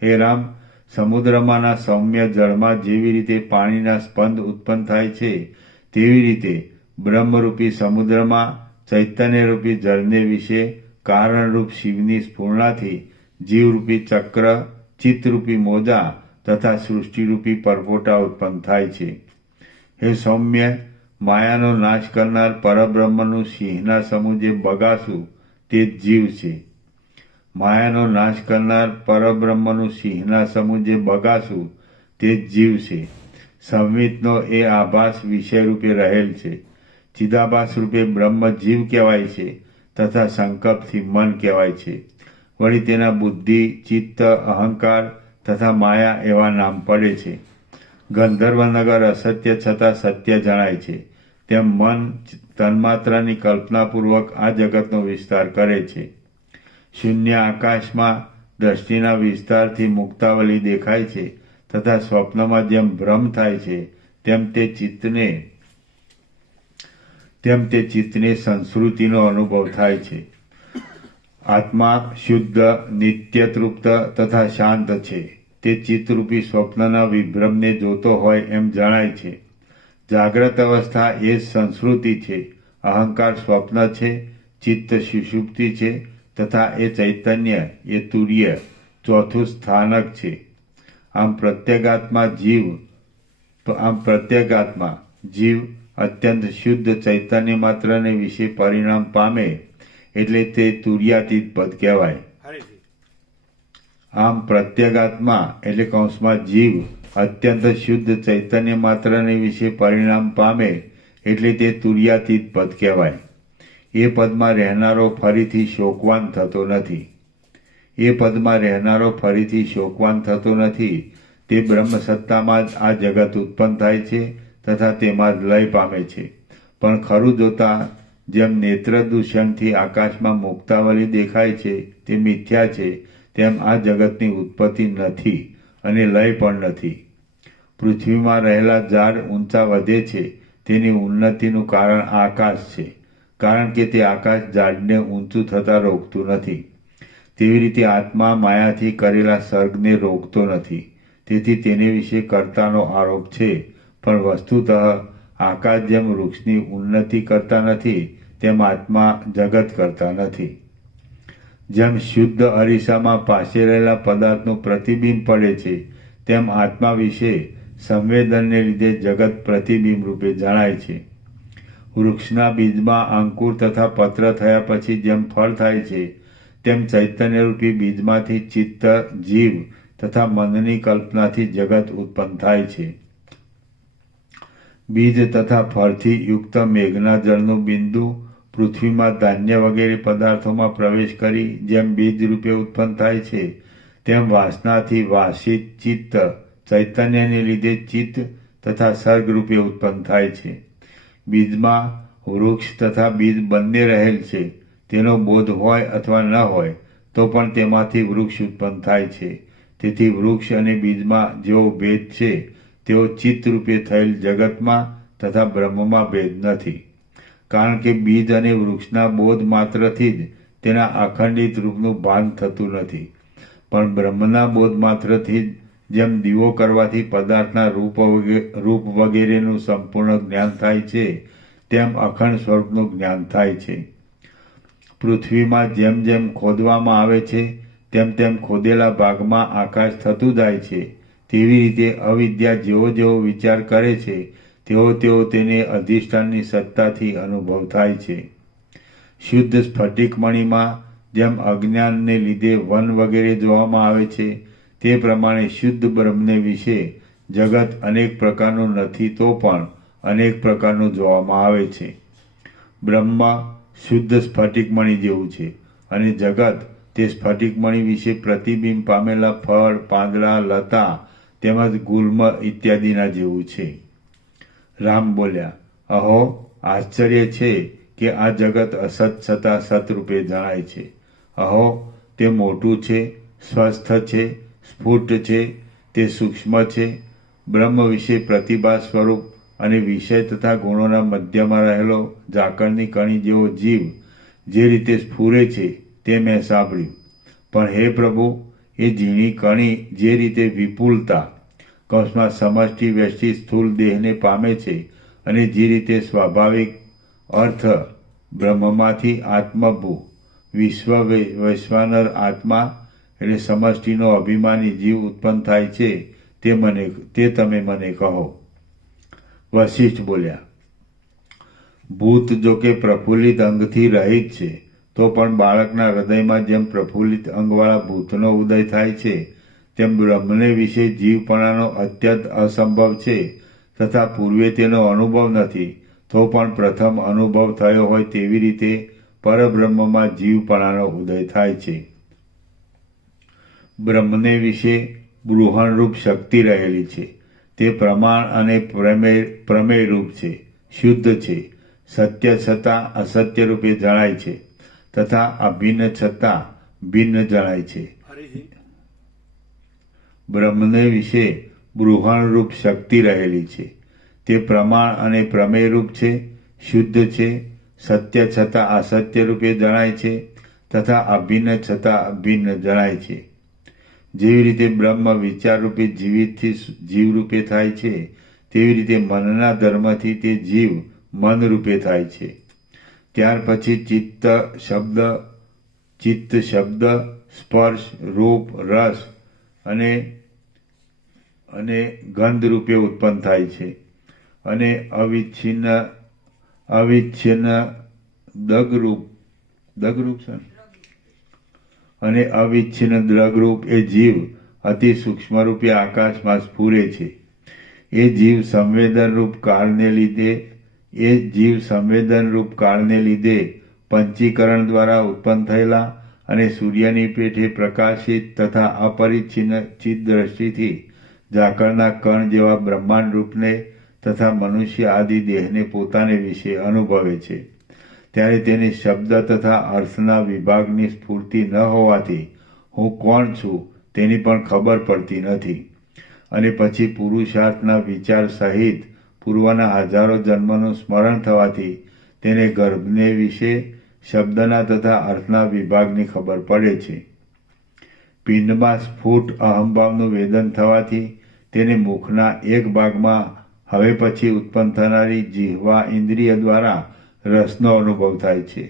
હે રામ, સમુદ્રમાંના સૌમ્ય જળમાં જેવી રીતે પાણીના સ્પંદ ઉત્પન્ન થાય છે તેવી રીતે બ્રહ્મરૂપી સમુદ્રમાં ચૈતન્યરૂપી જળને વિશે કારણરૂપ શિવની સ્ફૂર્ણાથી જીવરૂપી ચક્ર, ચિત્તરૂપી મોજા તથા સૃષ્ટિરૂપી પરપોટા ઉત્પન્ન થાય છે. હે સૌમ્ય, માયાનો નાશ કરનાર પરબ્રહ્મનું સિંહના સમૂહ જે બગાસું તે જ જીવ છે. માયાનો નાશ કરનાર પરબ્રહ્મનું સિંહના સમૂહ જે બગાસું તે જ જીવ છે. સંવિતનો એ આભાસ વિષય રૂપે રહેલ છે. ચિદાભાસ રૂપે બ્રહ્મ જીવ કહેવાય છે તથા સંકલ્પથી મન કહેવાય છે. વળી તેના બુદ્ધિ, ચિત્ત, અહંકાર તથા માયા એવા નામ પડે છે. ગંધર્વનગર અસત્ય છતાં સત્ય જણાય છે. તેમ મન તન્માત્રાની કલ્પનાપૂર્વક આ જગતનો વિસ્તાર કરે છે. શૂન્ય આકાશમાં દ્રષ્ટિના વિસ્તારથી મુક્તાવલી દેખાય છે તથા સ્વપ્નમાં જેમ ભ્રમ થાય છે તેમ તે ચિત્તને સંસ્કૃતિનો અનુભવ થાય છે. આત્મા શુદ્ધ, નિત્ય તૃપ્ત તથા શાંત છે. તે ચિત્તરૂપી સ્વપ્નના વિભ્રમને જોતો હોય એમ જણાય છે. જાગ્રત અવસ્થા એ જ સંસ્કૃતિ છે. અહંકાર સ્વપ્ન છે, ચિત્ત સુષુપ્તિ છે તથા એ ચૈતન્ય એ તુર્ય ચોથું સ્થાનક છે. આમ પ્રત્યેગાત્મા જીવ અત્યંત શુદ્ધ ચૈતન્ય માત્રને વિશે પરિણામ પામે એટલે તે તુર્યાતીત પદ કહેવાય. આમ પ્રત્યેગાત્મા એટલે કૌંસમાં જીવ અત્યંત શુદ્ધ ચૈતન્ય માત્રને વિશે પરિણામ પામે એટલે તે તુર્યાતીત પદ કહેવાય. એ પદમાં રહેનારો ફરીથી શોકવાન થતો નથી. તે બ્રહ્મસત્તામાં જ આ જગત ઉત્પન્ન થાય છે તથા તેમાં જ લય પામે છે. પણ ખરું જોતા જેમ નેત્ર દૂષણથી આકાશમાં મુક્તાવલી દેખાય છે તે મિથ્યા છે, તેમ આ જગતની ઉત્પત્તિ નથી અને લય પણ નથી. પૃથ્વીમાં રહેલા ઝાડ ઊંચા વધે છે તેની ઉન્નતિનું કારણ આકાશ છે, કારણ કે તે આકાશ ઝાડને ઊંચું થતાં રોકતું નથી. તેવી રીતે આત્મા માયાથી કરેલા સર્ગને રોકતો નથી. તેથી તેને વિશે કર્તાનો આરોપ છે, પણ વસ્તુતઃ આકાશ જેમ વૃક્ષની ઉન્નતિ કરતા નથી તેમ આત્મા જગત કરતા નથી. જેમ શુદ્ધ અરીસામાં પાસે રહેલા પદાર્થનું પ્રતિબિંબ પડે છે તેમ આત્મા વિશે સંવેદનને લીધે જગત પ્રતિબિંબ રૂપે જણાય છે. વૃક્ષના બીજમાં અંકુર તથા પત્ર થયા પછી જેમ ફળ થાય છે તેમ ચૈતન્યરૂપી બીજમાંથી ચિત્ત, જીવ તથા મનની કલ્પનાથી જગત ઉત્પન્ન થાય છે. બીજ તથા ફળથી યુક્ત મેઘના જળનું બિંદુ પૃથ્વીમાં ધાન્ય વગેરે પદાર્થોમાં પ્રવેશ કરી જેમ બીજ રૂપે ઉત્પન્ન થાય છે તેમ વાસનાથી વાસિત ચિત્ત ચૈતન્યને લીધે ચિત્ત તથા સર્ગ રૂપે ઉત્પન્ન થાય છે. બીજમાં વૃક્ષ તથા બીજ બંને રહેલ છે. તેનો બોધ હોય અથવા ન હોય તો પણ તેમાંથી વૃક્ષ ઉત્પન્ન થાય છે. તેથી વૃક્ષ અને બીજમાં જેવો ભેદ છે તેવો ચિત્ત રૂપે થયેલ જગતમાં તથા બ્રહ્મમાં ભેદ નથી. કારણ કે બીજ અને વૃક્ષના બોધ માત્રથી જ તેના અખંડિત રૂપનું ભાન થતું નથી. પણ બ્રહ્મના બોધ માત્રથી જ જેમ દીવો કરવાથી પદાર્થના રૂપ વગેરેનું સંપૂર્ણ જ્ઞાન થાય છે તેમ અખંડ સ્વરૂપનું જ્ઞાન થાય છે. પૃથ્વીમાં જેમ જેમ ખોદવામાં આવે છે તેમ તેમ ખોદેલા ભાગમાં આકાશ થતું જાય છે. તેવી રીતે અવિદ્યા જેવો વિચાર કરે છે તેવો તેને અધિષ્ઠાનની સત્તાથી અનુભવ થાય છે. શુદ્ધ સ્ફટિકમણીમાં જેમ અજ્ઞાનને લીધે વન વગેરે જોવામાં આવે છે તે પ્રમાણે શુદ્ધ બ્રહ્મને વિશે જગત અનેક પ્રકારનું નથી તો પણ અનેક પ્રકારનું જોવામાં આવે છે. બ્રહ્મ શુદ્ધ સ્ફટિકમણી જેવું છે અને જગત તે સ્ફટિકમણી વિશે પ્રતિબિંબ પામેલા ફળ, પાંદડા, લતા તેમજ ગુલ્મ ઇત્યાદિના જેવું છે. રામ બોલ્યા, અહો, આશ્ચર્ય છે કે આ જગત અસત છતાં સતરૂપે જણાય છે. અહો, તે મોટું છે, સ્વસ્થ છે, સ્ફુટ છે, તે સૂક્ષ્મ છે. બ્રહ્મ વિશે પ્રતિભા સ્વરૂપ અને વિષય તથા ગુણોના મધ્યમાં રહેલો ઝાકળની કણી જેવો જીવ જે રીતે સ્ફુરે છે તે મેં સાંભળ્યું. પણ હે પ્રભુ, એ ઝીણી કણી જે રીતે વિપુલતા કૌંસમાં સમષ્ટિ વ્યષ્ટિ સ્થૂળ દેહને પામે છે અને જે રીતે સ્વાભાવિક અર્થ બ્રહ્મમાંથી આત્મભૂ વૈશ્વાનર આત્મા એટલે સમષ્ટિનો અભિમાની જીવ ઉત્પન્ન થાય છે તે તમે મને કહો. વશિષ્ઠ બોલ્યા, ભૂત જો કે પ્રફુલ્લિત અંગથી રહિત છે, તો પણ બાળકના હૃદયમાં જેમ પ્રફુલ્લિત અંગવાળા ભૂતનો ઉદય થાય છે, તેમ બ્રહ્મને વિશે જીવપણાનો અત્યંત અસંભવ છે તથા પૂર્વે તેનો અનુભવ નથી, તો પણ પ્રથમ અનુભવ થયો હોય તેવી રીતે પરબ્રહ્મમાં જીવપણાનો ઉદય થાય છે. બ્રહ્મને વિશે બૃહણરૂપ શક્તિ રહેલી છે. તે પ્રમાણ અને પ્રમેયરૂપ છે, શુદ્ધ છે, સત્ય છતાં અસત્ય રૂપે જણાય છે તથા અભિન્ન છતાં ભિન્ન જણાય છે. બ્રહ્મને વિશે બૃહણરૂપ શક્તિ રહેલી છે. તે પ્રમાણ અને પ્રમેયરૂપ છે, શુદ્ધ છે, સત્ય છતાં અસત્ય રૂપે જણાય છે તથા અભિન્ન છતાં અભિન્ન જણાય છે. જેવી રીતે બ્રહ્મ વિચારરૂપે જીવિતથી જીવરૂપે થાય છે, તેવી રીતે મનના ધર્મથી તે જીવ મનરૂપે થાય છે. ત્યાર પછી ચિત્ત શબ્દ સ્પર્શ રૂપ રસ અને ગંધ રૂપે ઉત્પન્ન થાય છે અને અવિચ્છિન્ન દ્રગરૂપ એ જીવ અતિ સૂક્ષ્મ રૂપે આકાશમાં સ્ફુરે છે. એ જીવ સંવેદનરૂપ કાળને લીધે પંચીકરણ દ્વારા ઉત્પન્ન થયેલા અને સૂર્યની પેઠે પ્રકાશિત તથા અપરિચ્છિન્ન ચિદ્દ્રષ્ટિથી ઝાકળના કણ જેવા બ્રહ્માંડ રૂપને તથા મનુષ્ય આદિ દેહને પોતાને વિશે અનુભવે છે. ત્યારે તેને શબ્દ તથા અર્થના વિભાગની સ્ફૂર્તિ ન હોવાથી હું કોણ છું તેની પણ ખબર પડતી નથી. અને પછી પુરુષાર્થના વિચાર સહિત પૂર્વના હજારો જન્મનું સ્મરણ થવાથી તેને ગર્ભને વિશે શબ્દના તથા અર્થના વિભાગની ખબર પડે છે. પિંડમાં સ્ફુટ અહંભાવનું વેદન થવાથી તેને મુખના એક ભાગમાં હવે પછી ઉત્પન્ન થનારી જીહવા ઇન્દ્રિય દ્વારા રસનો અનુભવ થાય છે.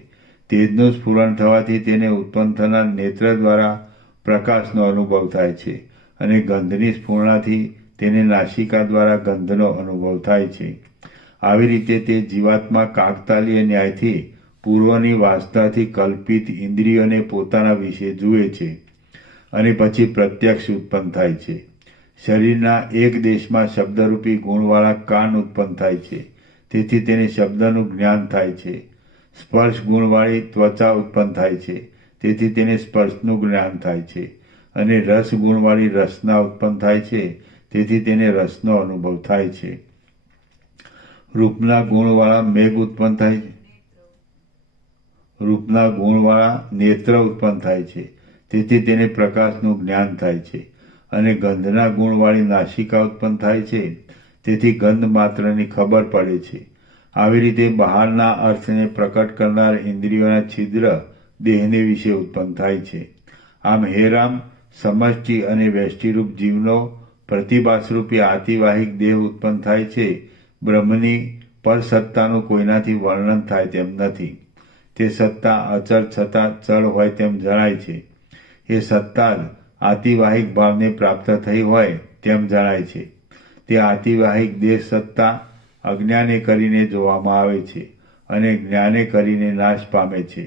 તેજનું સ્ફુરણ થવાથી તેને ઉત્પન્ન થનાર નેત્ર દ્વારા પ્રકાશનો અનુભવ થાય છે અને ગંધની સ્ફુરણાથી તેને નાસિકા દ્વારા ગંધનો અનુભવ થાય છે. આવી રીતે તે જીવાત્મા કાકતાલીય ન્યાયથી પૂર્વની વાસનાથી કલ્પિત ઇન્દ્રિયોને પોતાના વિશે જુએ છે અને પછી પ્રત્યક્ષ ઉત્પન્ન થાય છે. શરીરના એક દેશમાં શબ્દરૂપી ગુણવાળા કાન ઉત્પન્ન થાય છે, તેથી તેને શબ્દનું જ્ઞાન થાય છે. સ્પર્શ ગુણવાળી ત્વચા ઉત્પન્ન થાય છે, તેથી તેને સ્પર્શનું જ્ઞાન થાય છે. અને રસ ગુણવાળી રસના ઉત્પન્ન થાય છે, તેથી તેને રસનો અનુભવ થાય છે. રૂપના ગુણવાળા મેઘ ઉત્પન્ન થાય છે. રૂપના ગુણવાળા નેત્ર ઉત્પન્ન થાય છે, તેથી તેને પ્રકાશનું જ્ઞાન થાય છે. અને ગંધના ગુણવાળી નાસિકા ઉત્પન્ન થાય છે, તેથી ગંધ માત્રની ખબર પડે છે. આવી રીતે બહારના અર્થને પ્રકટ કરનાર ઇન્દ્રિયોના છિદ્ર દેહને વિશે ઉત્પન્ન થાય છે. આમ હે રામ, સમષ્ટિ અને વ્યષ્ટિરૂપ જીવનો પ્રતિભાસરૂપી આતિવાહિક દેહ ઉત્પન્ન થાય છે. બ્રહ્મની પરસત્તાનું કોઈનાથી વર્ણન થાય તેમ નથી. તે સત્તા અચળ છતાં ચળ હોય તેમ જણાય છે. એ સત્તા જ આતિવાહિક ભાવને પ્રાપ્ત થઈ હોય તેમ જણાય છે. તે આતિવાહિક દેહ સત્તા અજ્ઞાને કરીને જોવામાં આવે છે અને જ્ઞાને કરીને નાશ પામે છે.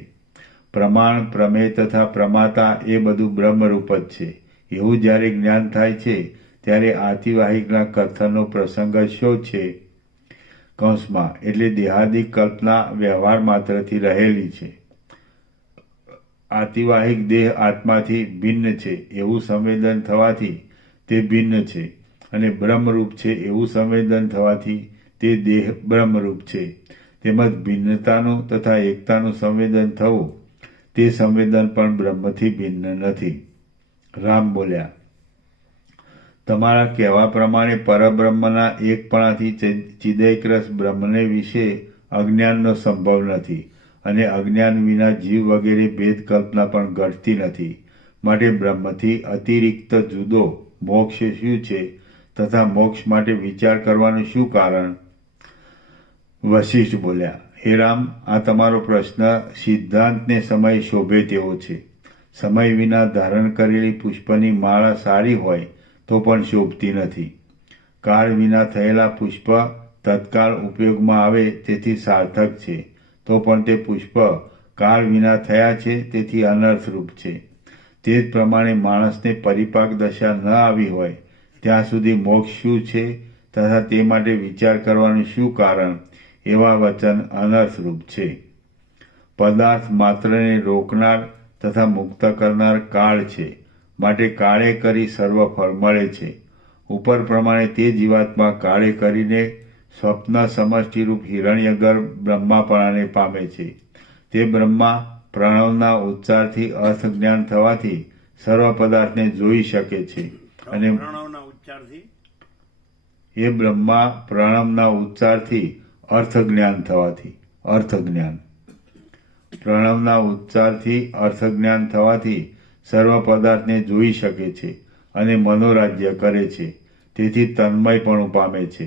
પ્રમાણ, પ્રમેય તથા પ્રમાતા એ બધું બ્રહ્મરૂપ જ છે. એવું જ્યારે જ્ઞાન થાય છે ત્યારે આતિવાહિકના કથનનો પ્રસંગ શો છે? કૌંસમાં એટલે દેહાદિક કલ્પના વ્યવહાર માત્રથી રહેલી છે. આતિવાહિક દેહ આત્માથી ભિન્ન છે એવું સંવેદન થવાથી તે ભિન્ન છે, અને બ્રહ્મરૂપ છે એવું સંવેદન થવાથી તે દેહ બ્રહ્મરૂપ છે. તેમજ ભિન્નતાનું તથા એકતાનું સંવેદન થવું તે સંવેદન પણ બ્રહ્મથી ભિન્ન નથી. રામ બોલ્યા, તમારા કહેવા પ્રમાણે પરબ્રહ્મના એકપણાથી ચિદૈક્રસ બ્રહ્મને વિશે અજ્ઞાનનો સંભવ નથી, અને અજ્ઞાન વિના જીવ વગેરે ભેદ કલ્પના પણ ઘટતી નથી. માટે બ્રહ્મથી અતિરિક્ત જુદો મોક્ષ શું છે તથા મોક્ષ માટે વિચાર કરવાનું શું કારણ? વશિષ્ઠ બોલ્યા, હે રામ, આ તમારો પ્રશ્ન સિદ્ધાંતને સમય શોભે તેવો છે. સમય વિના ધારણ કરેલી પુષ્પની માળા સારી હોય તો પણ શોભતી નથી. કાળ વિના થયેલા પુષ્પ તત્કાળ ઉપયોગમાં આવે તેથી સાર્થક છે, તો પણ તે પુષ્પ કાળ વિના થયા છે તેથી અનર્થરૂપ છે. તે જ પ્રમાણે માણસને પરિપાક દશા ન આવી હોય ત્યાં સુધી મોક્ષ શું છે તથા તે માટે વિચાર કરવાનું શું કારણ, એવા વચન અનર્થરૂપ છે. પદાર્થ માત્રને રોકનાર તથા મુક્ત કરનાર કાળ છે, માટે કાળે કરી સર્વ ફળ મળે છે. ઉપર પ્રમાણે તે જીવાત્મા કાળે કરીને સ્વપ્ન સમષ્ટિરૂપ હિરણ્યગર્ભ બ્રહ્માપણાને પામે છે. તે બ્રહ્મા પ્રણવના ઉચ્ચારથી અર્થ જ્ઞાન થવાથી સર્વ પદાર્થને જોઈ શકે છે અને પ્રણવના ઉચ્ચારથી એ બ્રહ્મા પ્રણવના ઉચ્ચારથી અર્થ જ્ઞાન થવાથી પ્રણવના ઉચ્ચારથી અર્થ જ્ઞાન થવાથી સર્વ પદાર્થને જોઈ શકે છે અને મનોરાજ્ય કરે છે. તેથી તન્મયપણું પામે છે.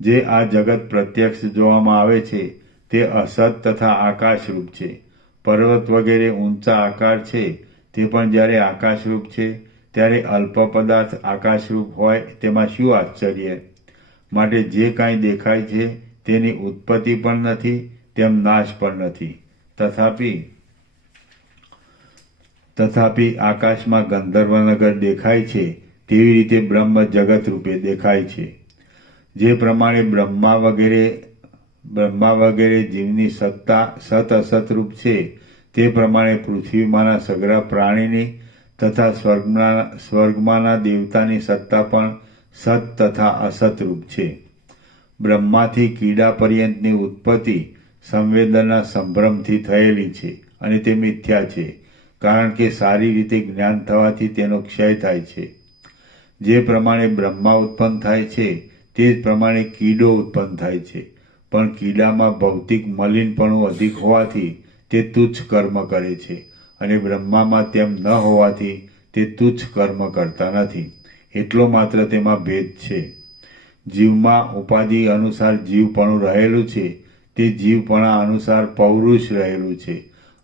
જે આ જગત પ્રત્યક્ષ જોવામાં આવે છે તે અસત તથા આકાશરૂપ છે. પર્વત વગેરે ઊંચા આકાર છે તે પણ જ્યારે આકાશરૂપ છે ત્યારે અલ્પ પદાર્થ આકાશરૂપ હોય તેમાં શું આશ્ચર્ય. માટે જે કાંઈ દેખાય છે તેની ઉત્પત્તિ પણ નથી તેમ નાશ પણ નથી. તથાપિ આકાશમાં ગંધર્વનગર દેખાય છે તેવી રીતે બ્રહ્મ જગત રૂપે દેખાય છે. જે પ્રમાણે બ્રહ્મા વગેરે જીવની સત્તા સત અસતરૂપ છે તે પ્રમાણે પૃથ્વીમાંના સઘળા પ્રાણીની તથા સ્વર્ગમાંના દેવતાની સત્તા પણ સત તથા અસતરૂપ છે. બ્રહ્માથી કીડા પર્યંતની ઉત્પત્તિ સંવેદનના સંભ્રમથી થયેલી છે અને તે મિથ્યા છે, કારણ કે સારી રીતે જ્ઞાન થવાથી તેનો ક્ષય થાય છે. જે પ્રમાણે બ્રહ્મા ઉત્પન્ન થાય છે તે જ પ્રમાણે કીડો ઉત્પન્ન થાય છે, પણ કીડામાં ભૌતિક મલિનપણું અધિક હોવાથી તે તુચ્છ કર્મ કરે છે અને બ્રહ્મામાં તેમ ન હોવાથી તે તુચ્છ કર્મ કરતા નથી. એટલો માત્ર તેમાં ભેદ છે. જીવમાં ઉપાધિ અનુસાર જીવપણું રહેલું છે તે જીવપણા અનુસાર પૌરુષ રહેલું છે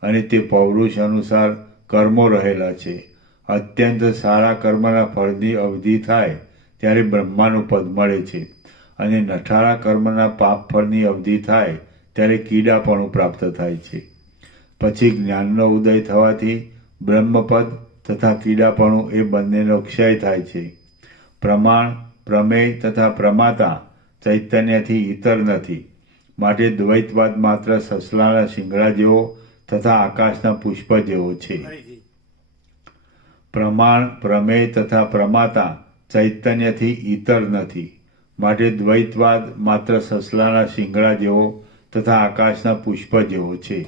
અને તે પૌરુષ અનુસાર કર્મો રહેલા છે. અત્યંત સારા કર્મના ફળની અવધિ થાય ત્યારે બ્રહ્માનું પદ મળે છે અને નઠારા કર્મના પાપ ફળની અવધિ થાય ત્યારે કીડાપણું પ્રાપ્ત થાય છે. પછી જ્ઞાનનો ઉદય થવાથી બ્રહ્મપદ તથા કીડાપણું એ બંનેનો ક્ષય થાય છે. પ્રમાણ, પ્રમેય તથા પ્રમાતા ચૈતન્યથી ઇતર નથી, માટે દ્વૈતવાદ માત્ર સસલાના શિંગડા જેવો તથા આકાશના પુષ્પ જેવો છે. પ્રમાણ, પ્રમેય તથા પ્રમાતા ચૈતન્યથી ઇતર નથી, માટે દ્વૈતવાદ માત્ર સસલાના શિંગડા જેવો તથા આકાશના પુષ્પ જેવો છે.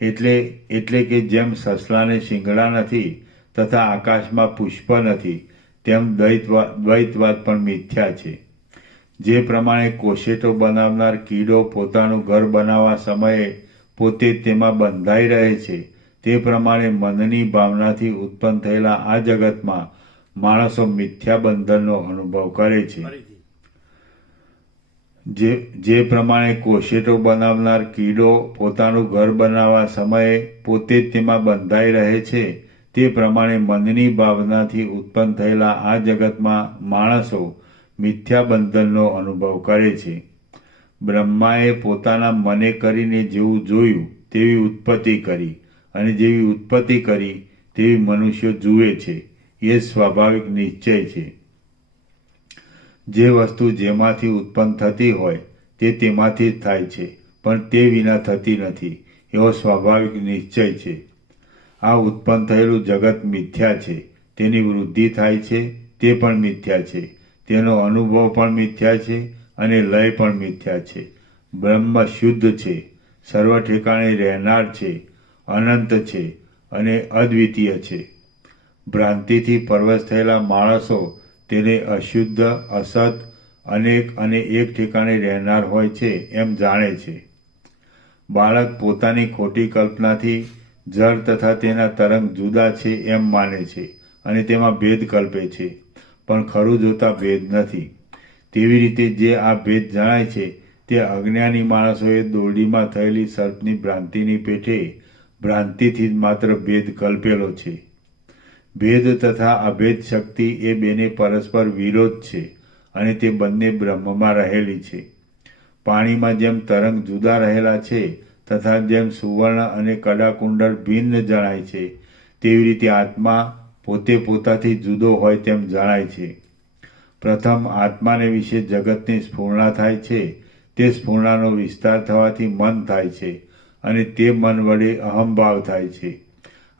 એટલે કે જેમ સસલાને શિંગડા નથી તથા આકાશમાં પુષ્પ નથી, તેમ દ્વૈતવાદ પણ મિથ્યા છે. જે પ્રમાણે કોશેટો બનાવનાર કીડો પોતાનું ઘર બનાવવા સમયે પોતે તેમાં બંધાઈ રહે છે, તે પ્રમાણે મનની ભાવનાથી ઉત્પન્ન થયેલા આ જગતમાં માણસો મિથ્યા બંધનનો અનુભવ કરે છે. જે પ્રમાણે કોશેટો બનાવનાર કીડો પોતાનું ઘર બનાવવા સમયે પોતે જ તેમાં બંધાઈ રહે છે, તે પ્રમાણે મનની ભાવનાથી ઉત્પન્ન થયેલા આ જગતમાં માણસો મિથ્યા બંધનનો અનુભવ કરે છે. બ્રહ્માએ પોતાના મને કરીને જેવું જોયું તેવી ઉત્પત્તિ કરી અને જેવી ઉત્પત્તિ કરી તેવી મનુષ્યો જુએ છે, એ સ્વાભાવિક નિશ્ચય છે. જે વસ્તુ જેમાંથી ઉત્પન્ન થતી હોય તે તેમાંથી જ થાય છે, પણ તે વિના થતી નથી, એવો સ્વાભાવિક નિશ્ચય છે. આ ઉત્પન્ન થયેલું જગત મિથ્યા છે. તેની વૃદ્ધિ થાય છે તે પણ મિથ્યા છે. તેનો અનુભવ પણ મિથ્યા છે અને લય પણ મિથ્યા છે. બ્રહ્મ શુદ્ધ છે, સર્વ ઠેકાણે રહેનાર છે, અનંત છે અને અદ્વિતીય છે. ભ્રાંતિથી પરવશ થયેલા માણસો તેને અશુદ્ધ, અસત, અનેક અને એક ઠેકાણે રહેનાર હોય છે એમ જાણે છે. બાળક પોતાની ખોટી કલ્પનાથી જળ તથા તેના તરંગ જુદા છે એમ માને છે અને તેમાં ભેદ કલ્પે છે, પણ ખરું જોતા ભેદ નથી. તેવી રીતે જે આ ભેદ જણાય છે તે અજ્ઞાની માણસોએ દોરડીમાં થયેલી સર્પની ભ્રાંતિની પેઠે ભ્રાંતિથી જ માત્ર ભેદ કલ્પેલો છે. ભેદ તથા અભેદ શક્તિ એ બેને પરસ્પર વિરોધ છે અને તે બંને બ્રહ્મમાં રહેલી છે. પાણીમાં જેમ તરંગ જુદા રહેલા છે તથા જેમ સુવર્ણ અને કડાકુંડળ ભિન્ન જણાય છે, તેવી રીતે આત્મા પોતે પોતાથી જુદો હોય તેમ જણાય છે. પ્રથમ આત્માને વિશે જગતની સ્ફૂર્ણા થાય છે. તે સ્ફૂર્ણાનો વિસ્તાર થવાથી મન થાય છે અને તે મન વડે અહંભાવ થાય છે.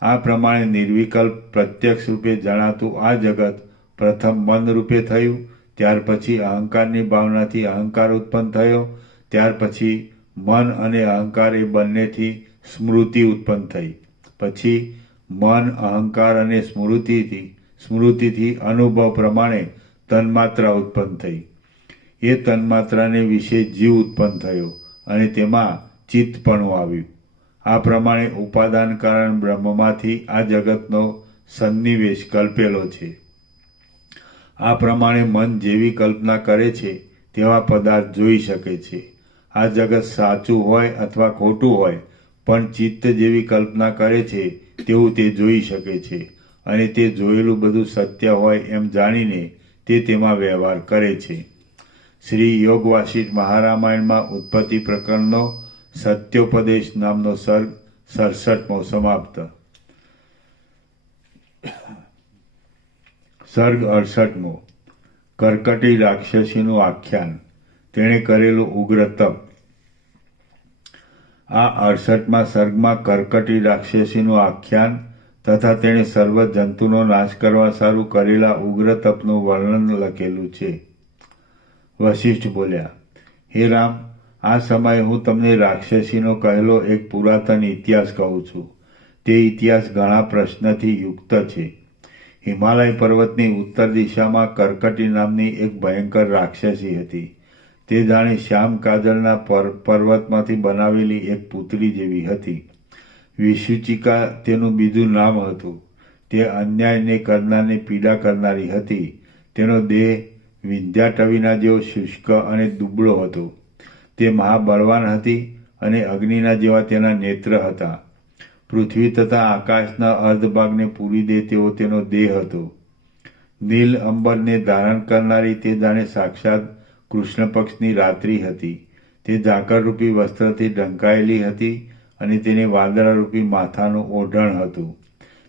આ પ્રમાણે નિર્વિકલ્પ પ્રત્યક્ષ રૂપે જણાતું આ જગત પ્રથમ મન રૂપે થયું, ત્યાર પછી અહંકારની ભાવનાથી અહંકાર ઉત્પન્ન થયો, ત્યાર પછી મન અને અહંકાર એ બંનેથી સ્મૃતિ ઉત્પન્ન થઈ, પછી મન, અહંકાર અને સ્મૃતિથી અનુભવ પ્રમાણે તન્માત્રા ઉત્પન્ન થઈ. એ તન્માત્રાને વિશે જીવ ઉત્પન્ન થયો અને તેમાં ચિત્તપણું આવ્યું. આ પ્રમાણે ઉપાદાન કારણ બ્રહ્મમાંથી આ જગતનો સન્નિવેશ કલ્પેલો છે. આ પ્રમાણે મન જેવી કલ્પના કરે છે તેવા પદાર્થ જોઈ શકે છે. આ જગત સાચું હોય અથવા ખોટું હોય, પણ ચિત્ત જેવી કલ્પના કરે છે તેવું તે જોઈ શકે છે અને તે જોયેલું બધું સત્ય હોય એમ જાણીને તે તેમાં વ્યવહાર કરે છે. શ્રી યોગ વાસિષ્ઠ મહારામાયણમાં ઉત્પત્તિ પ્રકરણનો સત્યોપદેશ નામનો સર્ગ 67મો સમાપ્ત. સર્ગ 68મો. કર્કટી રાક્ષસીનું આખ્યાન. તેણે કરેલું ઉગ્ર તપ. આ 68મા સર્ગમાં કર્કટી રાક્ષસીનું આખ્યાન તથા તેણે સર્વ જંતુનો નાશ કરવા સારું કરેલા ઉગ્ર તપનું વર્ણન લખેલું છે. વશિષ્ઠ બોલ્યા, હે રામ, આ સમયે હું તમને રાક્ષસીનો કહેલો એક પુરાતન ઇતિહાસ કહું છું. તે ઇતિહાસ ઘણા પ્રશ્નથી યુક્ત છે. હિમાલય પર્વતની ઉત્તર દિશામાં કર્કટી નામની એક ભયંકર રાક્ષસી હતી. તે જાણે શ્યામ કાજળના પર્વતમાંથી બનાવેલી એક પુતળી જેવી હતી. વિસૂચિકા તેનું બીજું નામ હતું. તે અન્યાયને કરનારને પીડા કરનારી હતી. તેનો દેહ વિંધ્યાટવીના જેવો શુષ્ક અને દુબળો હતો. તે મહાબળવાન હતી અને અગ્નિના જેવા તેના નેત્ર હતા. પૃથ્વી તથા આકાશના અર્ધભાગને પૂરી દે તેવો તેનો દેહ હતો. નીલ અંબરને ધારણ કરનારી તે જાણે સાક્ષાત કૃષ્ણ પક્ષની રાત્રિ હતી. તે ઝાકળરૂપી વસ્ત્રથી ઢંકાયેલી હતી અને તેને વાદળારૂપી માથાનું ઓઢણ હતું.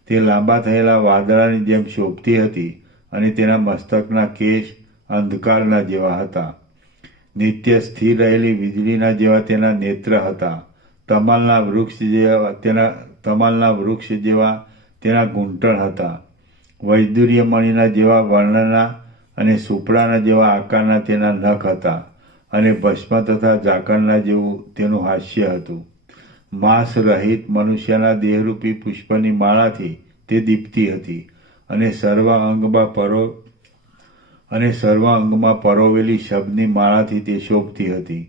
તે લાંબા થયેલા વાદળાની જેમ શોભતી હતી અને તેના મસ્તકના કેશ અંધકારના જેવા હતા. નિત્ય સ્થિર રહેલી વીજળીના જેવા તેના નેત્ર હતા. તમાલના વૃક્ષ જેવા તેના ઘૂંટણ હતા. વૈદુર્ય મણિના જેવા વર્ણના અને સુપડાના જેવા આકારના તેના નખ હતા અને ભસ્મ તથા ઝાકળના જેવું તેનું હાસ્ય હતું. માંસ રહિત મનુષ્યના દેહરૂપી પુષ્પની માળાથી તે દીપતી હતી અને સર્વ અંગમાં પરોવેલી શબની માળાથી તે શોભતી હતી.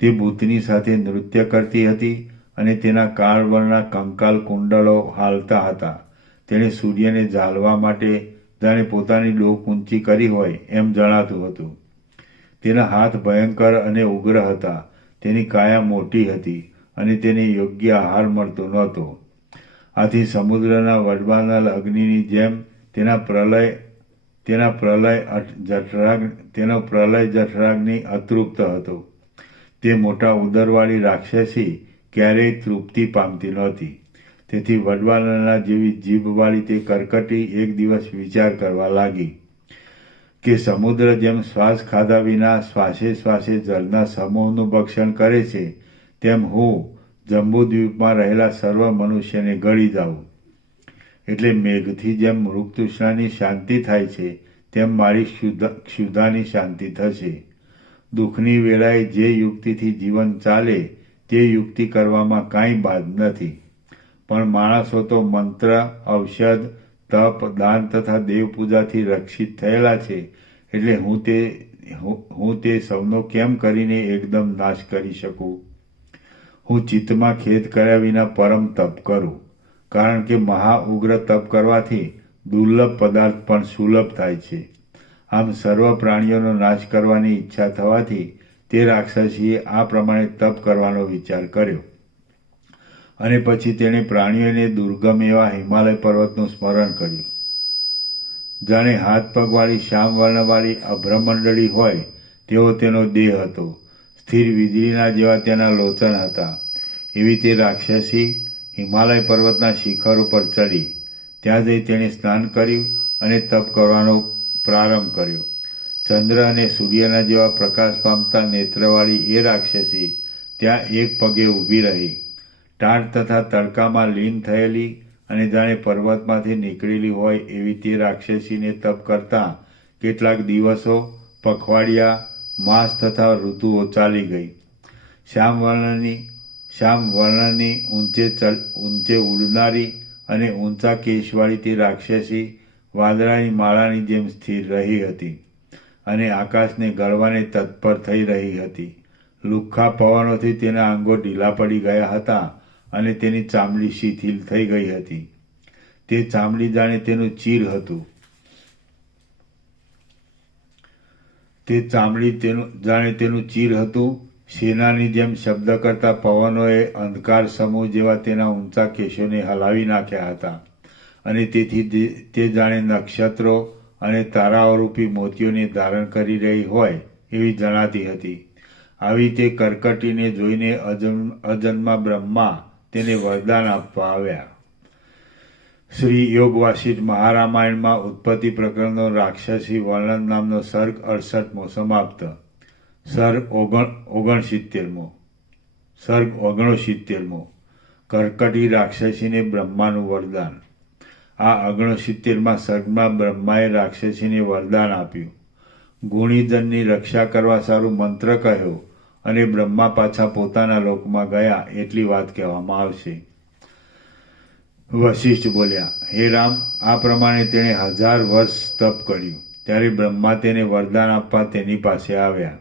તે ભૂતની સાથે નૃત્ય કરતી હતી અને તેના કાળવર્ણના કંકાલ કુંડળો હાલતા હતા. તેણે સૂર્યને ઝાલવા માટે જાણે પોતાની ડોક ઊંચી કરી હોય એમ જણાતું હતું. તેના હાથ ભયંકર અને ઉગ્ર હતા. તેની કાયા મોટી હતી અને તેને યોગ્ય આહાર મળતો નહોતો. આથી સમુદ્રના વડવાનલ અગ્નિની જેમ તેનો પ્રલય જઠરાગ્નિ અતૃપ્ત હતો. તે મોટા ઉદરવાળી રાક્ષસી ક્યારેય તૃપ્તિ પામતી નહોતી. તેથી વડવાનળના જેવી જીભવાળી તે કર્કટી એક દિવસ વિચાર કરવા લાગી કે સમુદ્ર જેમ શ્વાસ ખાધા વિના શ્વાસે શ્વાસે જળના સમૂહનું ભક્ષણ કરે છે, તેમ હું જંબુદ્વીપમાં રહેલા સર્વ મનુષ્યને ગળી જાઉં. એટલે મેઘથી જેમ મૃગતૃષ્ણાની શાંતિ થાય છે, તેમ મારી ક્ષુધાની શાંતિ થશે. દુઃખની વેળાએ જે યુક્તિથી જીવન ચાલે તે યુક્તિ કરવામાં કાંઈ બાદ નથી. પણ માણસો તો મંત્ર, ઔષધ, તપ, દાન તથા દેવપૂજાથી રક્ષિત થયેલા છે. એટલે હું તે સૌનો કેમ કરીને એકદમ નાશ કરી શકું? હું ચિત્તમાં ખેદ કર્યા વિના પરમ તપ કરું. કારણ કે મહા ઉગ્ર તપ કરવાથી દુર્લભ પદાર્થ પણ સુલભ થાય છે. આમ સર્વ પ્રાણીઓનો નાશ કરવાની ઈચ્છા થવાથી તે રાક્ષસીએ આ પ્રમાણે તપ કરવાનો વિચાર કર્યો અને પછી તેણે પ્રાણીઓને દુર્ગમ એવા હિમાલય પર્વતનું સ્મરણ કર્યું. જાણે હાથ પગવાળી શ્યામ વર્ણવાળી અભ્રમંડળી હોય તેવો તેનો દેહ હતો. સ્થિર વીજળીના જેવા તેના લોચન હતા. એવી તે રાક્ષસી હિમાલય પર્વતના શિખર ઉપર ચડી. ત્યાં જઈ તેણે સ્નાન કર્યું અને તપ કરવાનો પ્રારંભ કર્યો. ચંદ્ર અને સૂર્યના જેવા પ્રકાશ પામતા નેત્રવાળી એ રાક્ષસી ત્યાં એક પગે ઊભી રહી. ટાઢ તથા તડકામાં લીન થયેલી અને જાણે પર્વતમાંથી નીકળેલી હોય એવી તે રાક્ષસીને તપ કરતાં કેટલાક દિવસો, પખવાડિયા, માસ તથા ઋતુઓ ચાલી ગઈ. શ્યામ વર્ણની ઊંચે ઉડનારી અને ઊંચા કેશવાળી તે રાક્ષસી વાદળાની માળાની જેમ સ્થિર રહી હતી અને આકાશને ગળવાને તત્પર થઈ રહી હતી. લુખ્ખા પવનોથી તેના અંગો ઢીલા પડી ગયા હતા અને તેની ચામડી શિથિલ થઈ ગઈ હતી. તે ચામડી જાણે તેનું ચીર હતું. જાણે તેનું ચીર હતું. સેનાની જેમ શબ્દ કરતા પવનોએ અંધકાર સમૂહ જેવા તેના ઊંચા કેશોને હલાવી નાખ્યા હતા અને તેથી તે જાણે નક્ષત્રો અને તારાઓરૂપી મોતીઓને ધારણ કરી રહી હોય એવી જણાતી હતી. આવી તે કરકટીને જોઈને અજન્મા બ્રહ્મા તેને વરદાન આપવા આવ્યા. શ્રી યોગ વાસિષ્ઠ મહારામાયણમાં ઉત્પત્તિ પ્રકરણનો રાક્ષસી વર્ણન નામનો સર્ગ 68મો સમાપ્ત. સર્ગ 69મો. કરકટી રાક્ષસીને બ્રહ્માનું વરદાન. આ 69મા સર્ગમાં બ્રહ્માએ રાક્ષસીને વરદાન આપ્યું. ગુણીજનની રક્ષા કરવા સારું મંત્ર કહ્યો અને બ્રહ્મા પાછા પોતાના લોકમાં ગયા એટલી વાત કહેવામાં આવશે. વશિષ્ઠ બોલ્યા, હે રામ, આ પ્રમાણે તેણે 1000 વર્ષ તપ કર્યું. ત્યારે બ્રહ્મા તેને વરદાન આપવા તેની પાસે આવ્યા.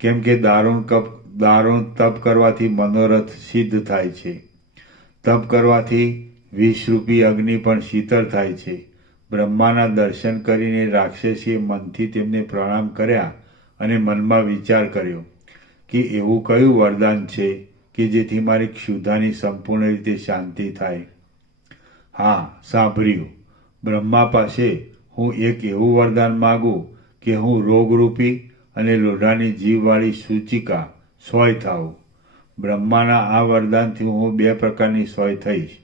કેમ કે દારૂણ તપ કરવાથી મનોરથ સિદ્ધ થાય છે. તપ કરવાથી 20 રૂપી અગ્નિ પણ શીતળ થાય છે. બ્રહ્માના દર્શન કરીને રાક્ષસીએ મનથી તેમને પ્રણામ કર્યા અને મનમાં વિચાર કર્યો કે એવું કયું વરદાન છે કે જેથી મારી ક્ષુધાની સંપૂર્ણ રીતે શાંતિ થાય. હા, સાંભળ્યું. બ્રહ્મા પાસે હું એક એવું વરદાન માગું કે હું રોગરૂપી અને લોઢાની જીવવાળી સૂચિકા સોય થાઉં. બ્રહ્માના આ વરદાનથી હું 2 પ્રકારની સોય થઈશ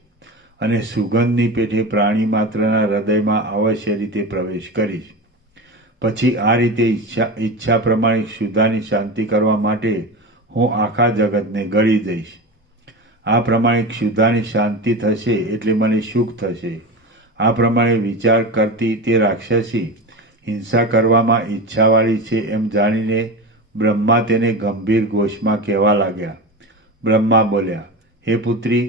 અને સુગંધની પેઠે પ્રાણી માત્રના હૃદયમાં અવશ્ય રીતે પ્રવેશ કરીશ. પછી આ રીતે ઈચ્છા પ્રમાણે ક્ષુધાની શાંતિ કરવા માટે હું આખા જગતને ગળી દઈશ. આ પ્રમાણે ક્ષુધાની શાંતિ થશે એટલે મને સુખ થશે. આ પ્રમાણે વિચાર કરતી તે રાક્ષસી હિંસા કરવામાં ઈચ્છાવાળી છે એમ જાણીને બ્રહ્મા તેને ગંભીર ઘોષમાં કહેવા લાગ્યા. બ્રહ્મા બોલ્યા, હે પુત્રી,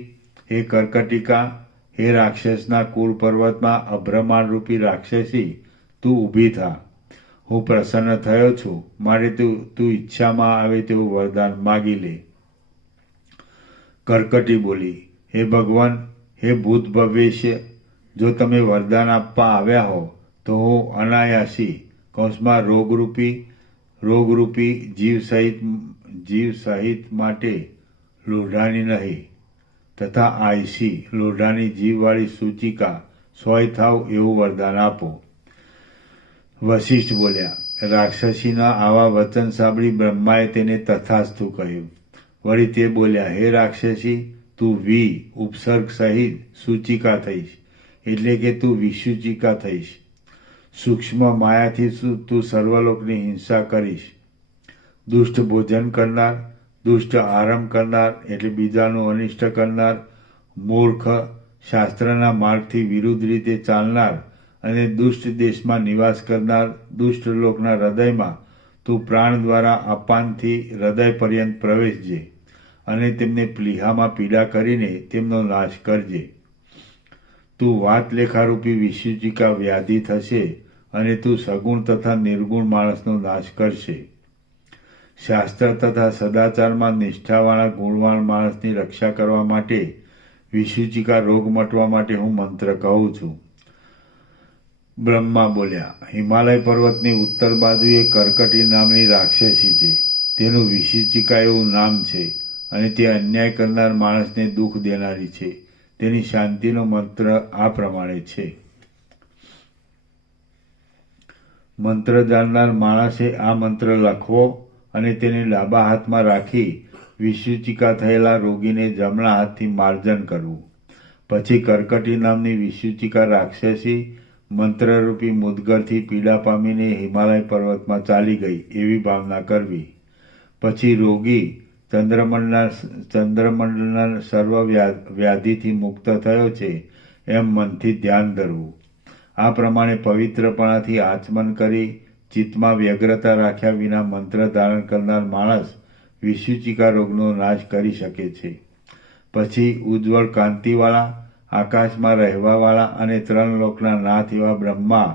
હે કરકટિકા, હે રાક્ષસના કુળ પર્વતમાં અભ્રમાણ રૂપી રાક્ષસી, તું ઊભી થા. હું પ્રસન્ન થયો છું, માટે તું ઈચ્છામાં આવે તેવું વરદાન માગી લે. કરકટી બોલી, હે ભગવાન, હે ભૂત ભવેશ્ય, જો તમે વરદાન આપવા આવ્યા હો તો હું અનાયાસી કૌંસમાં રોગરૂપી જીવ સહિત માટે લોઢાની નહીં તથા આયસી લોઢાની જીવવાળી સૂચિકા સોય થાવ એવું વરદાન આપો. વશિષ્ઠ બોલ્યા, રાક્ષસીના આવા વચન સાંભળી બ્રહ્માએ તેને તથાસ્તુ કહ્યું. વળી તે બોલ્યા, હે રાક્ષસી, તું ઉપસર્ગ સહિત સૂચિકા થઈશ, એટલે કે તું વિસૂચિકા થઈશ. સૂક્ષ્મ માયાથી તું સર્વલોકની હિંસા કરીશ. દુષ્ટ ભોજન કરનાર, દુષ્ટ આરામ કરનાર એટલે બીજાનું અનિષ્ટ કરનાર, મૂર્ખ, શાસ્ત્રના માર્ગથી વિરુદ્ધ રીતે ચાલનાર અને દુષ્ટ દેશમાં નિવાસ કરનાર દુષ્ટ લોકના હૃદયમાં તું પ્રાણ દ્વારા અપાનથી હૃદય પર્યંત પ્રવેશજે અને તેમને પ્લીહામાં પીડા કરીને તેમનો નાશ કરજે. તું વાત લેખારૂપી વિસૂચિકા વ્યાધિ થશે અને તું સગુણ તથા નિર્ગુણ માણસનો નાશ કરશે. શાસ્ત્ર તથા સદાચારમાં નિષ્ઠાવાળા ગુણવાન માણસની રક્ષા કરવા માટે વિસૂચિકા રોગ મટવા માટે હું મંત્ર કહું છું. બ્રહ્મા બોલ્યા, હિમાલય પર્વતની ઉત્તર બાજુએ કરકટી નામની રાક્ષસી છે. તેનું વિસૂચિકા એવું નામ છે અને તે અન્યાય કરનાર માણસને દુઃખ દેનારી છે. તેની શાંતિનો મંત્ર આ પ્રમાણે છે. મંત્ર જાણનાર માણસે આ મંત્ર લખવો અને તેને ડાબા હાથમાં રાખી વિસૂચિકા થયેલા રોગીને જમણા હાથથી માર્જન કરવું. પછી કર્કટી નામની વિસૂચિકા રાક્ષસી મંત્રરૂપી મુદગરથી પીડા પામીને હિમાલય પર્વતમાં ચાલી ગઈ એવી ભાવના કરવી. પછી રોગી ચંદ્રમંડળના સર્વ વ્યાધિથી મુક્ત થયો છે એમ મનથી ધ્યાન ધરવું. આ પ્રમાણે પવિત્રપણાથી આચમન કરી ચિત્તમાં વ્યગ્રતા રાખ્યા વિના મંત્ર ધારણ કરનાર માણસ વિસૂચિકા રોગનો નાશ કરી શકે છે. પછી ઉજ્જવળ કાંતિવાળા, આકાશમાં રહેવાવાળા અને 3 લોકના નાથ એવા બ્રહ્મા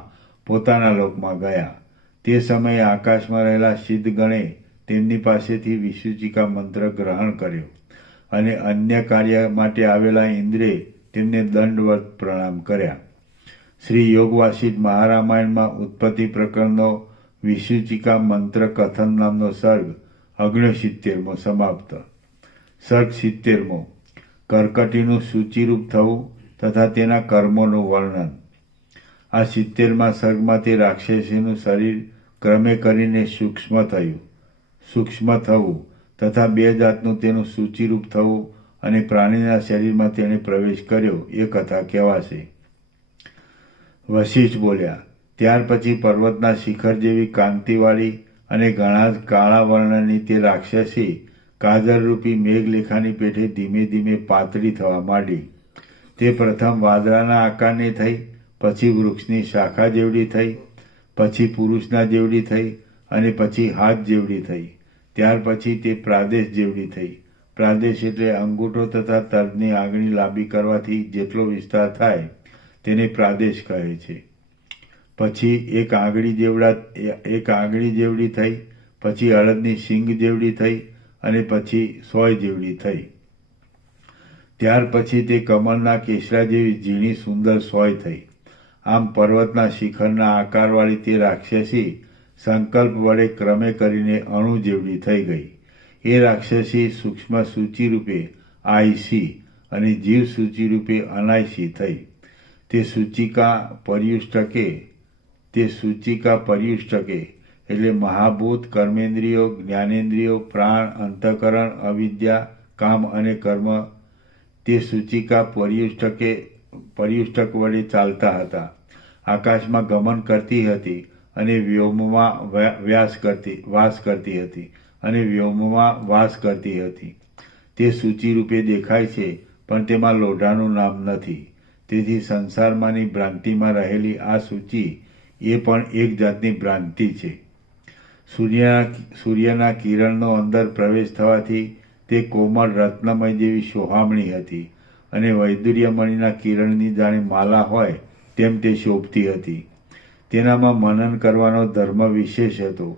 પોતાના લોકમાં ગયા. તે સમયે આકાશમાં રહેલા સિદ્ધગણે તેમની પાસેથી વિસૂચિકા મંત્ર ગ્રહણ કર્યો અને અન્ય કાર્ય માટે આવેલા ઇન્દ્રે તેમને દંડવત પ્રણામ કર્યા. શ્રી યોગ વાસિષ્ઠ મહારામાયણમાં ઉત્પત્તિ પ્રકરણનો વિસૂચિકા મંત્ર કથન નામનો સર્ગ 69મો સમાપ્ત. સર્ગ 70મો કર્કટીનું સૂચિરૂપ થવું તથા તેના કર્મોનું વર્ણન. આ 70મા સર્ગમાં તે રાક્ષસીનું શરીર ક્રમે કરીને સૂક્ષ્મ થવું તથા 2 જાતનું તેનું સૂચિરૂપ થવું અને પ્રાણીના શરીરમાં તેણે પ્રવેશ કર્યો એ કથા કહેવાશે. વશિષ્ઠ બોલ્યા, ત્યાર પછી પર્વતના શિખર જેવી કાંતિવાળી અને ઘણા જ કાળા વર્ણની તે રાક્ષસી કાજલરૂપી મેઘલેખાની પેઠે ધીમે ધીમે પાતળી થવા માંડી. તે પ્રથમ વાદળાના આકારની થઈ, પછી વૃક્ષની શાખા જેવડી થઈ, પછી પુરુષના જેવડી થઈ અને પછી હાથ જેવડી થઈ. ત્યાર પછી તે પ્રાદેશ જેવડી થઈ. પ્રાદેશ એટલે અંગૂઠો તથા તર્જની આંગળી લાંબી કરવાથી જેટલો વિસ્તાર થાય તેને પ્રાદેશ કહે છે. પછી એક આંગળી જેવડી થઈ, પછી અડદની શીંગ જેવડી થઈ અને પછી સોય જેવડી થઈ. ત્યાર પછી તે કમળના કેસરા જેવી ઝીણી સુંદર સોય થઈ. આમ પર્વતના શિખરના આકારવાળી તે રાક્ષસી સંકલ્પ વડે ક્રમે કરીને અણુ જેવડી થઈ ગઈ. એ રાક્ષસી સૂક્ષ્મ સૂચિરૂપે આયસી અને જીવ સૂચિરૂપે અનાયસી થઈ. તે સૂચિકા પર્યુષ્ટકે એટલે મહાભૂત, કર્મેન્દ્રિયો, જ્ઞાનેન્દ્રિયો, પ્રાણ, અંતઃકરણ, અવિદ્યા, કામ અને કર્મ તે સૂચિકા પર્યુષ્ટક વડે ચાલતા હતા. આકાશમાં ગમન કરતી હતી અને વ્યોમમાં વાસ કરતી હતી. તે સૂચિરૂપે દેખાય છે પણ તેમાં લોઢાનું નામ નથી. તેથી સંસારમાંની ભ્રાંતિમાં રહેલી આ સૂચિ એ પણ એક જાતની ભ્રાંતિ છે. સૂર્યના કિરણનો અંદર પ્રવેશ થવાથી તે કોમળ રત્નમય જેવી શોહામણી હતી અને વૈદુર્યમણીના કિરણની જાણે માલા હોય તેમ તે શોભતી હતી. તેનામાં મનન કરવાનો ધર્મ વિશેષ હતો.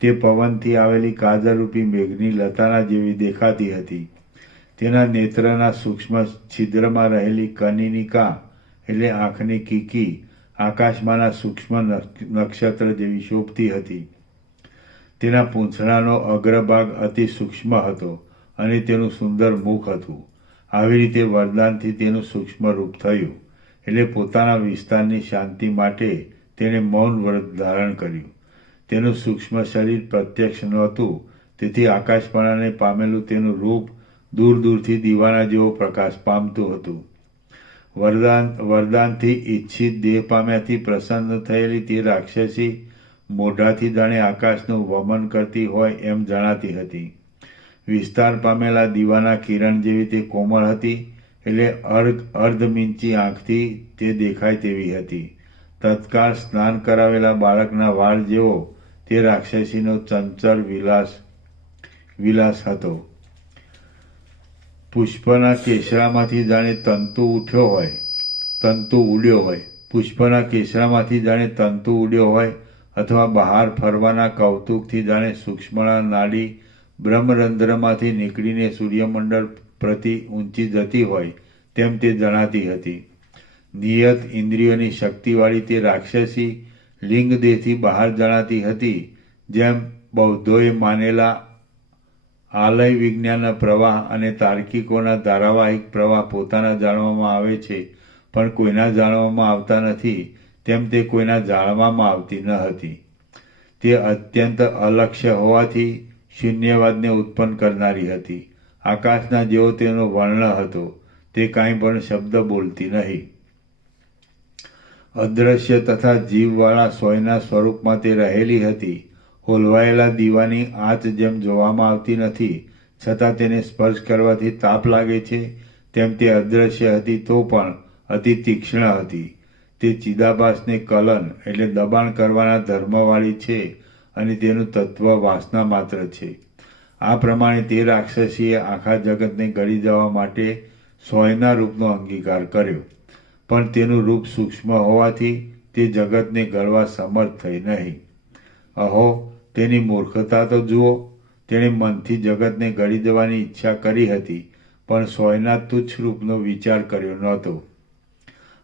તે પવનથી આવેલી કાજલરૂપી મેઘની લતાના જેવી દેખાતી હતી. તેના નેત્રના સૂક્ષ્મ છિદ્રમાં રહેલી કનિનિકા એટલે આંખની કીકી આકાશમાંના સૂક્ષ્મ નક્ષત્ર જેવી શોભતી હતી. તેના પૂંછડાનો અગ્રભાગ અતિ સૂક્ષ્મ હતો અને તેનું સુંદર મુખ હતું. આવી રીતે વરદાનથી તેનું સૂક્ષ્મ રૂપ થયું. એટલે પોતાના વિસ્તારની શાંતિ માટે તેણે મૌન વ્રત ધારણ કર્યું. તેનું સૂક્ષ્મ શરીર પ્રત્યક્ષ નહોતું, તેથી આકાશપણાને પામેલું તેનું રૂપ દૂર દૂરથી દીવાના જેવો પ્રકાશ પામતું હતું. વરદાનથી ઈચ્છિત દેહ પામ્યાથી પ્રસન્ન થયેલી તે રાક્ષસી મોઢાથી જાણે આકાશનું વમન કરતી હોય એમ જણાતી હતી. વિસ્તાર પામેલા દીવાના કિરણ જેવી તે કોમળ હતી, એટલે અર્ધમીંચી આંખથી તે દેખાય તેવી હતી. તત્કાળ સ્નાન કરાવેલા બાળકના વાળ જેવો તે રાક્ષસીનો ચંચળ વિલાસ હતો. પુષ્પના કેસરામાંથી જાણે તંતુ ઉડ્યો હોય. પુષ્પના કેસરામાંથી જાણે તંતુ ઉડ્યો હોય અથવા બહાર ફરવાના કૌતુકથી જાણે સૂક્ષ્મણા નાડી બ્રહ્મરંધ્રમાંથી નીકળીને સૂર્યમંડળ પ્રતિ ઊંચી જતી હોય તેમ તે જણાતી હતી. નિયત ઇન્દ્રિયોની શક્તિવાળી તે રાક્ષસી લિંગદેહથી બહાર જણાતી હતી. જેમ બૌદ્ધોએ માનેલા આલય વિજ્ઞાનના પ્રવાહ અને તાર્કિકોના ધારાવાહિક પ્રવાહ પોતાના જાણવામાં આવે છે, પણ કોઈના જાણવામાં આવતા નથી, તેમ તે કોઈના જાણવામાં આવતી ન હતી. તે અત્યંત અલક્ષ્ય હોવાથી શૂન્યવાદને ઉત્પન્ન કરનારી હતી. આકાશના જેવો તેનો વર્ણ હતો. તે કાંઈ પણ શબ્દ બોલતી નહીં. અદ્રશ્ય તથા જીવવાળા સોયના સ્વરૂપમાં તે રહેલી હતી. હોલવાયેલા દીવાની આંચ જેમ જોવામાં આવતી નથી, છતાં તેને સ્પર્શ કરવાથી તાપ લાગે છે, તેમ તે અદ્રશ્ય હતી તો પણ અતિ તીક્ષ્ણ હતી. તે ચિદાભાસને કલન એટલે દબાણ કરવાના ધર્મવાળી છે અને તેનું તત્વ વાસના માત્ર છે. આ પ્રમાણે તે રાક્ષસીએ આખા જગતને ગળી જવા માટે સોયના રૂપનો અંગીકાર કર્યો, પણ તેનું રૂપ સૂક્ષ્મ હોવાથી તે જગતને ગળવા સમર્થ થઈ નહીં. અહો, તેની મૂર્ખતા તો જુઓ! તેણે મનથી જગતને ગળી દેવાની ઈચ્છા કરી હતી, પણ સોયના તુચ્છ રૂપનો વિચાર કર્યો નહોતો.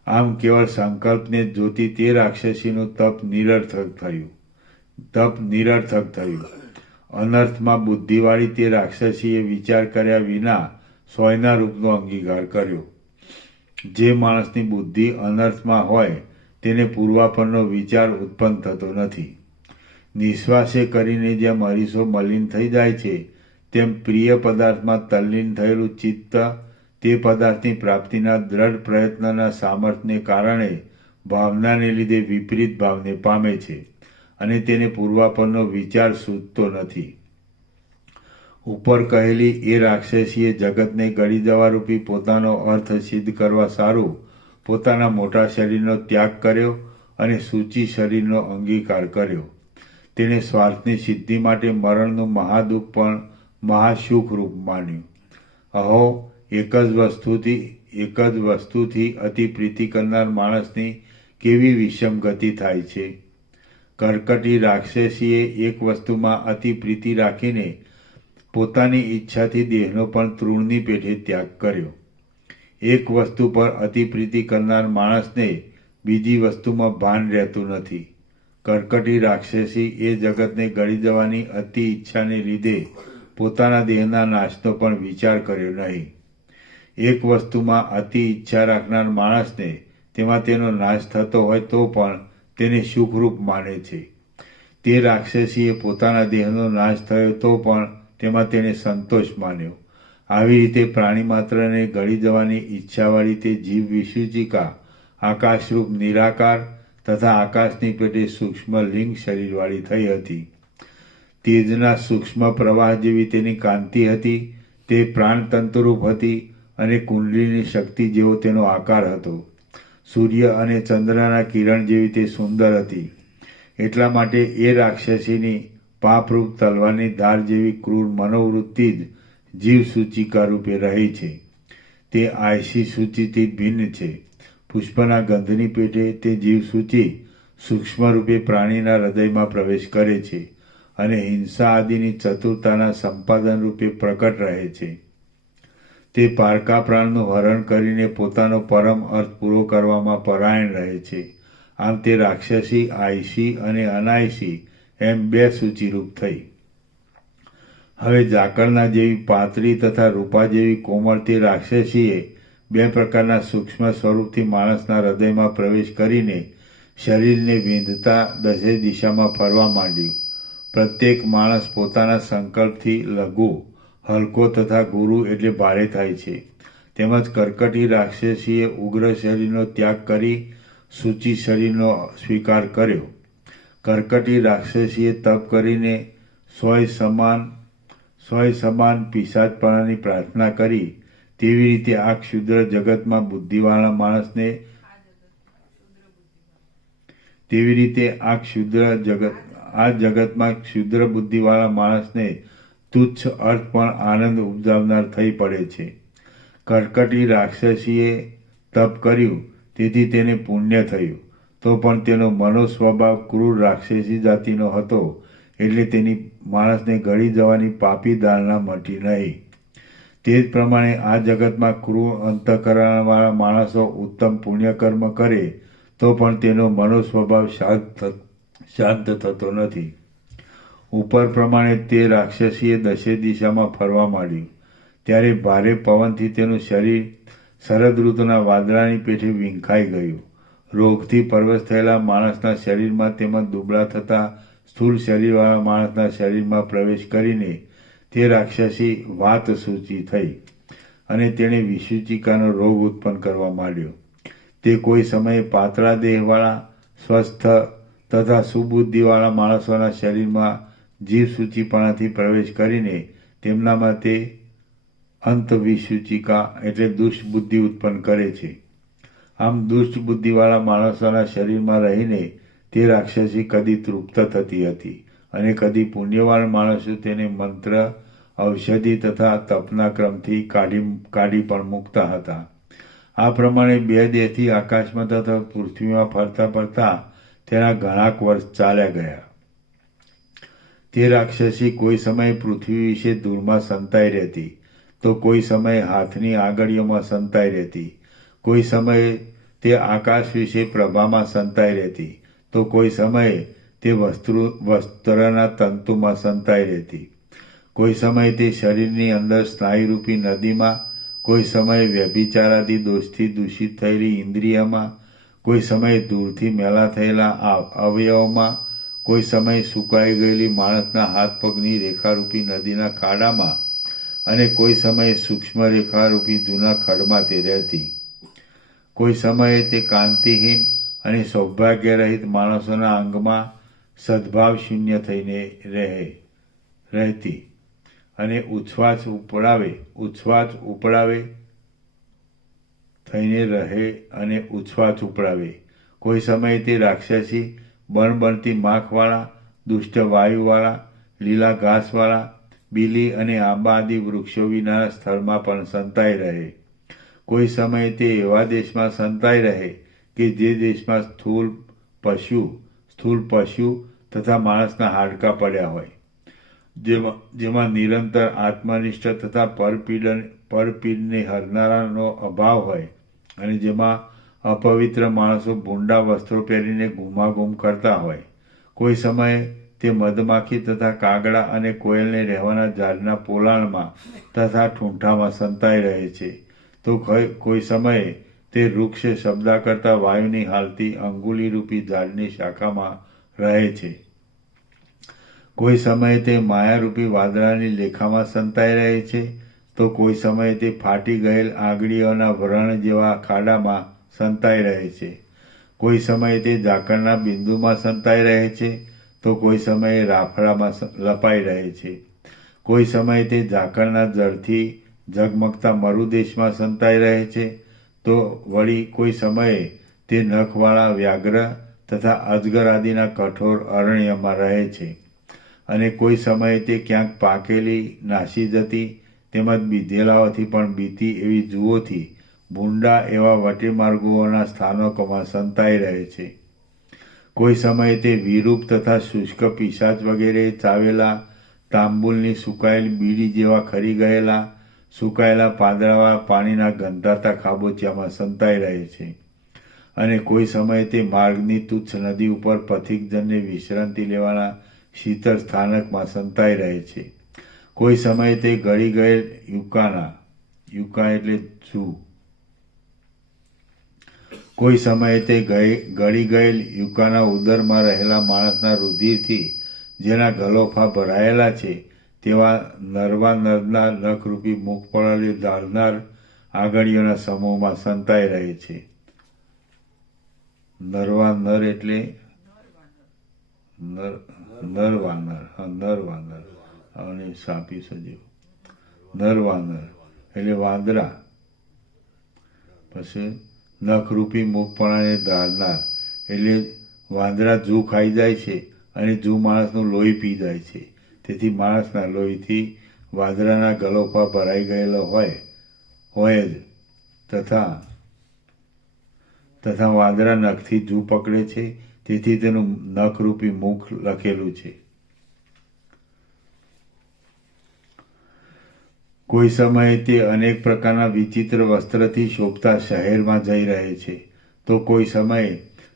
આમ કેવળ સંકલ્પને જોતી તે રાક્ષસીનું તપ નિરર્થક થયું. અનર્થમાં બુદ્ધિવાળી તે રાક્ષસીએ વિચાર કર્યા વિના સોયના રૂપનો અંગીકાર કર્યો. જે માણસની બુદ્ધિ અનર્થમાં હોય તેને પૂર્વાપરનો વિચાર ઉત્પન્ન થતો નથી. નિશ્વાસે કરીને જેમ અરીસો મલિન થઈ જાય છે, તેમ પ્રિય પદાર્થમાં તલ્લીન થયેલું ચિત્ત તે પદાર્થની પ્રાપ્તિના દ્રઢ પ્રયત્નના સામર્થ્યને કારણે ભાવનાને લીધે વિપરીત ભાવને પામે છે અને તેને પૂર્વાપરનો વિચાર સૂઝતો નથી. ઉપર કહેલી એ રાક્ષસીએ જગતને ગળી જવારૂપી પોતાનો અર્થ સિદ્ધ કરવા સારું પોતાના મોટા શરીરનો ત્યાગ કર્યો અને સૂચિ શરીરનો અંગીકાર કર્યો. તેણે સ્વાર્થની સિદ્ધિ માટે મરણનું મહાદુઃખ પણ મહાસુખ રૂપ માન્યું. અહો, એક જ વસ્તુથી અતિ પ્રીતિ કરનાર માણસની કેવી વિષમ ગતિ થાય છે. કર્કટી રાક્ષસીએ એક વસ્તુમાં અતિ પ્રીતિ રાખીને પોતાની ઈચ્છાથી દેહનો પણ તૃણની પેઠે ત્યાગ કર્યો. એક વસ્તુ પર અતિ પ્રીતિ કરનાર માણસને બીજી વસ્તુમાં ભાન રહેતું નથી. કર્કટી રાક્ષસી એ જગતને ગળી જવાની અતિ ઈચ્છાને લીધે પોતાના દેહના નાશનો પણ વિચાર કર્યો નહીં. એક વસ્તુમાં અતિ ઈચ્છા રાખનાર માણસને તેમાં તેનો નાશ થતો હોય તો પણ તેને સુખરૂપ માને છે. તે રાક્ષસીએ પોતાના દેહનો નાશ થયો તો પણ તેમાં તેને સંતોષ માન્યો. આવી રીતે પ્રાણી માત્રને ગળી જવાની ઈચ્છાવાળી તે જીવ વિસૂચિકા આકાશરૂપ નિરાકાર તથા આકાશની પેટે સૂક્ષ્મ લિંગ શરીરવાળી થઈ હતી. તેજના સૂક્ષ્મ પ્રવાહ જેવી તેની કાંતિ હતી. તે પ્રાણતંતુરૂપ હતી અને કુંડલીની શક્તિ જેવો તેનો આકાર હતો. સૂર્ય અને ચંદ્રના કિરણ જેવી તે સુંદર હતી. એટલા માટે એ રાક્ષસીની પાપરૂપ તલવારની ધાર જેવી ક્રૂર મનોવૃત્તિ જ જીવ સૂચિકા રૂપે રહી છે. તે આયસી સૂચિથી ભિન્ન છે. પુષ્પના ગંધની પેટે તે જીવ સૂચિ સૂક્ષ્મ રૂપે પ્રાણીના હૃદયમાં પ્રવેશ કરે છે અને હિંસા આદિની ચતુરતાના સંપાદન રૂપે પ્રકટ રહે છે. તે પારકા પ્રાણનું હરણ કરીને પોતાનો પરમ અર્થ પૂરો કરવામાં પરાયણ રહે છે. આમ તે રાક્ષસી આયસી અને અનાયસી એમ બે સૂચિરૂપ થઈ. હવે ઝાકળના જેવી પાતળી તથા રૂપા જેવી કોમળ તે રાક્ષસીએ બે પ્રકારના સૂક્ષ્મ સ્વરૂપથી માણસના હૃદયમાં પ્રવેશ કરીને શરીરને વીંધતા દસે દિશામાં ફરવા માંડ્યું. પ્રત્યેક માણસ પોતાના સંકલ્પથી લઘુ, હલકો તથા ગુરુ એટલે ભારે થાય છે. તેમજ કર્કટી રાક્ષસીએ ઉગ્ર શરીરનો ત્યાગ કરી સૂચિ શરીરનો સ્વીકાર કર્યો. કર્કટી રાક્ષસીએ તપ કરીને સોય સમાન પિશાચપણાની પ્રાર્થના કરી. તેવી રીતે આ ક્ષુદ્ર જગતમાં બુદ્ધિવાળા માણસને તુચ્છ અર્થ પણ આનંદ ઉપજાવનાર થઈ પડે છે. કર્કટી રાક્ષસીએ તપ કર્યું તેથી તેને પુણ્ય થયું, તો પણ તેનો મનોસ્વભાવ ક્રૂર રાક્ષસી જાતિનો હતો, એટલે તેની માણસને ગળી જવાની પાપી ધારણા મટી નહીં. તે જ પ્રમાણે આ જગતમાં ક્રૂર અંતઃકરણવાળા માણસો ઉત્તમ પુણ્યકર્મ કરે તો પણ તેનો મનોસ્વભાવ શાંત થતો નથી. ઉપર પ્રમાણે તે રાક્ષસીએ દશે દિશામાં ફરવા માંડ્યું. ત્યારે ભારે પવનથી તેનું શરીર શરદ ઋતુના વાદળાની પેઠે વીંખાઈ ગયું. રોગથી પરવશ થયેલા માણસના શરીરમાં તેમજ દુબળા થતા સ્થૂળ શરીરવાળા માણસના શરીરમાં પ્રવેશ કરીને તે રાક્ષસી વાતસૂચિ થઈ અને તેણે વિસૂચિકાનો રોગ ઉત્પન્ન કરવા માંડ્યો. તે કોઈ સમયે પાતળા દેહવાળા સ્વસ્થ તથા સુબુદ્ધિવાળા માણસોના શરીરમાં જીવસૂચિપણાથી પ્રવેશ કરીને તેમનામાં તે અંતવિસૂચિકા એટલે દુષ્ટ બુદ્ધિ ઉત્પન્ન કરે છે. આમ દુષ્ટ બુદ્ધિવાળા માણસોના શરીરમાં રહીને તે રાક્ષસી કદી તૃપ્ત થતી હતી અને કદી પુણ્યવાન માણસો તેને મંત્ર, ઔષધિ તથા તપના ક્રમથી કાઢી પણ મૂકતા હતા. આ પ્રમાણે 2 દેહથી આકાશમાં તથા પૃથ્વીમાં ફરતા ફરતા તેના ઘણાક વર્ષ ચાલ્યા ગયા. તે રાક્ષસી કોઈ સમયે પૃથ્વી વિશે ધૂળમાં સંતાઈ રહેતી, તો કોઈ સમયે હાથની આંગળીઓમાં સંતાઈ રહેતી, કોઈ સમયે તે આકાશ વિશે પ્રભામાં સંતાઈ રહેતી, તો કોઈ સમયે તે વસ્ત્રના તંતુમાં સંતાઈ રહેતી, કોઈ સમયે તે શરીરની અંદર સ્નાયુરૂપી નદીમાં, કોઈ સમયે વ્યભિચારાદી દોષથી દૂષિત થયેલી ઇન્દ્રિયમાં, કોઈ સમયે ધૂળથી મેલા થયેલા અવયવોમાં, કોઈ સમયે સુકાઈ ગયેલી માણસના હાથ પગની રેખારૂપી નદીના ખાડામાં અને કોઈ સમયે સૂક્ષ્મ રેખારૂપી જૂના ખડમાં તે રહેતી. કોઈ સમયે તે કાંતિહીન અને સૌભાગ્યરહિત માણસોના અંગમાં સદ્ભાવ શૂન્ય થઈને રહેતી અને ઉચ્છ્વાસ ઉપડાવે થઈને રહે અને ઉચ્છ્વાસ ઉપડાવે. કોઈ સમયે તે રાક્ષસી બણબણતી માખવાળા, દુષ્ટ વાયુવાળા, લીલા ઘાસવાળા, બીલી અને આંબા આદિ વૃક્ષો વિનાના સ્થળમાં પણ સંતાઈ રહે. કોઈ સમયે તે એવા દેશમાં સંતાઈ રહે કે જે દેશમાં સ્થૂળ પશુ તથા માણસના હાડકાં પડ્યા હોય, જેમાં નિરંતર આત્મનિષ્ઠ તથા પરપીડને હરનારાનો અભાવ હોય અને જેમાં અપવિત્ર માણસો ભૂંડા વસ્ત્રો પહેરીને ઘૂમાઘૂમ કરતા હોય. કોઈ સમયે તે મધમાખી તથા કાગડા અને કોયલને રહેવાના ઝાડના પોલાણમાં તથા ઠૂંઠામાં સંતાઈ રહે છે, તો કોઈ સમયે તે વૃક્ષ શબ્દા કરતા વાયુની હાલતી અંગુલીરૂપી ઝાડની શાખામાં રહે છે. કોઈ સમયે તે માયારૂપી વાદળાની લેખામાં સંતાઈ રહે છે, તો કોઈ સમયે તે ફાટી ગયેલ આંગળીઓના વ્રણ જેવા ખાડામાં સંતાઈ રહે છે. કોઈ સમયે તે ઝાકળના બિંદુમાં સંતાઈ રહે છે, તો કોઈ સમયે રાફડામાં લપાઈ રહે છે. કોઈ સમયે તે ઝાકળના જળથી ઝગમગતા મરુદેશમાં સંતાઈ રહે છે, તો વળી કોઈ સમયે તે નખવાળા વ્યાઘ્ર તથા અજગર આદિના કઠોર અરણ્યમાં રહે છે. અને કોઈ સમયે તે ક્યાંક પાકેલી, નાસી જતી તેમજ બીધેલાઓથી પણ બીતી એવી જુઓથી ભૂંડા એવા વટેમાર્ગોના સ્થાનકોમાં સંતાઈ રહે છે. કોઈ સમયે તે વિરૂપ તથા શુષ્ક પિશાચ વગેરે ચાવેલા તાંબુલની સુકાયેલી બીડી જેવા ખરી ગયેલા સુકાયેલા પાંદડાવાળા પાણીના ગંધાતા ખાબોચિયામાં સંતાઈ રહે છે. અને કોઈ સમયે તે માર્ગની તુચ્છ નદી ઉપર પથિકજનને વિશ્રાંતિ લેવાના શીતળ સ્થાનકમાં સંતાઈ રહે છે. કોઈ સમયે તે ગળી ગયેલ યુકા એટલે જૂ, કોઈ સમયે તે ગળી ગયેલ યુકાના ઉદરમાં રહેલા માણસના રુધિરથી જેના ગલોફા ભરાયેલા છે તેવા નરવા નરના નખરૂપી મુખ પડેલી ધારનાર આંગળીઓના સમૂહમાં સંતાઈ રહે છે. નરવા નર એટલે નરવાનર અને સાપી સજીવ. નરવાનર એટલે વાંદરા, પછી નખરૂપી મુખપણાને ધારનાર એટલે વાંદરા જૂ ખાઈ જાય છે અને જૂ માણસનું લોહી પી જાય છે. તેથી માણસના લોહીથી વાંદરાના ગલોફા ભરાઈ ગયેલો હોય જ તથા વાંદરા નખથી જૂ પકડે છે, તેથી તેનું નખરૂપી મુખ લખેલું છે. કોઈ સમયે તે અનેક પ્રકારના વિચિત્ર વસ્ત્રથી શોભતા શહેરમાં જઈ રહે છે, તો કોઈ સમયે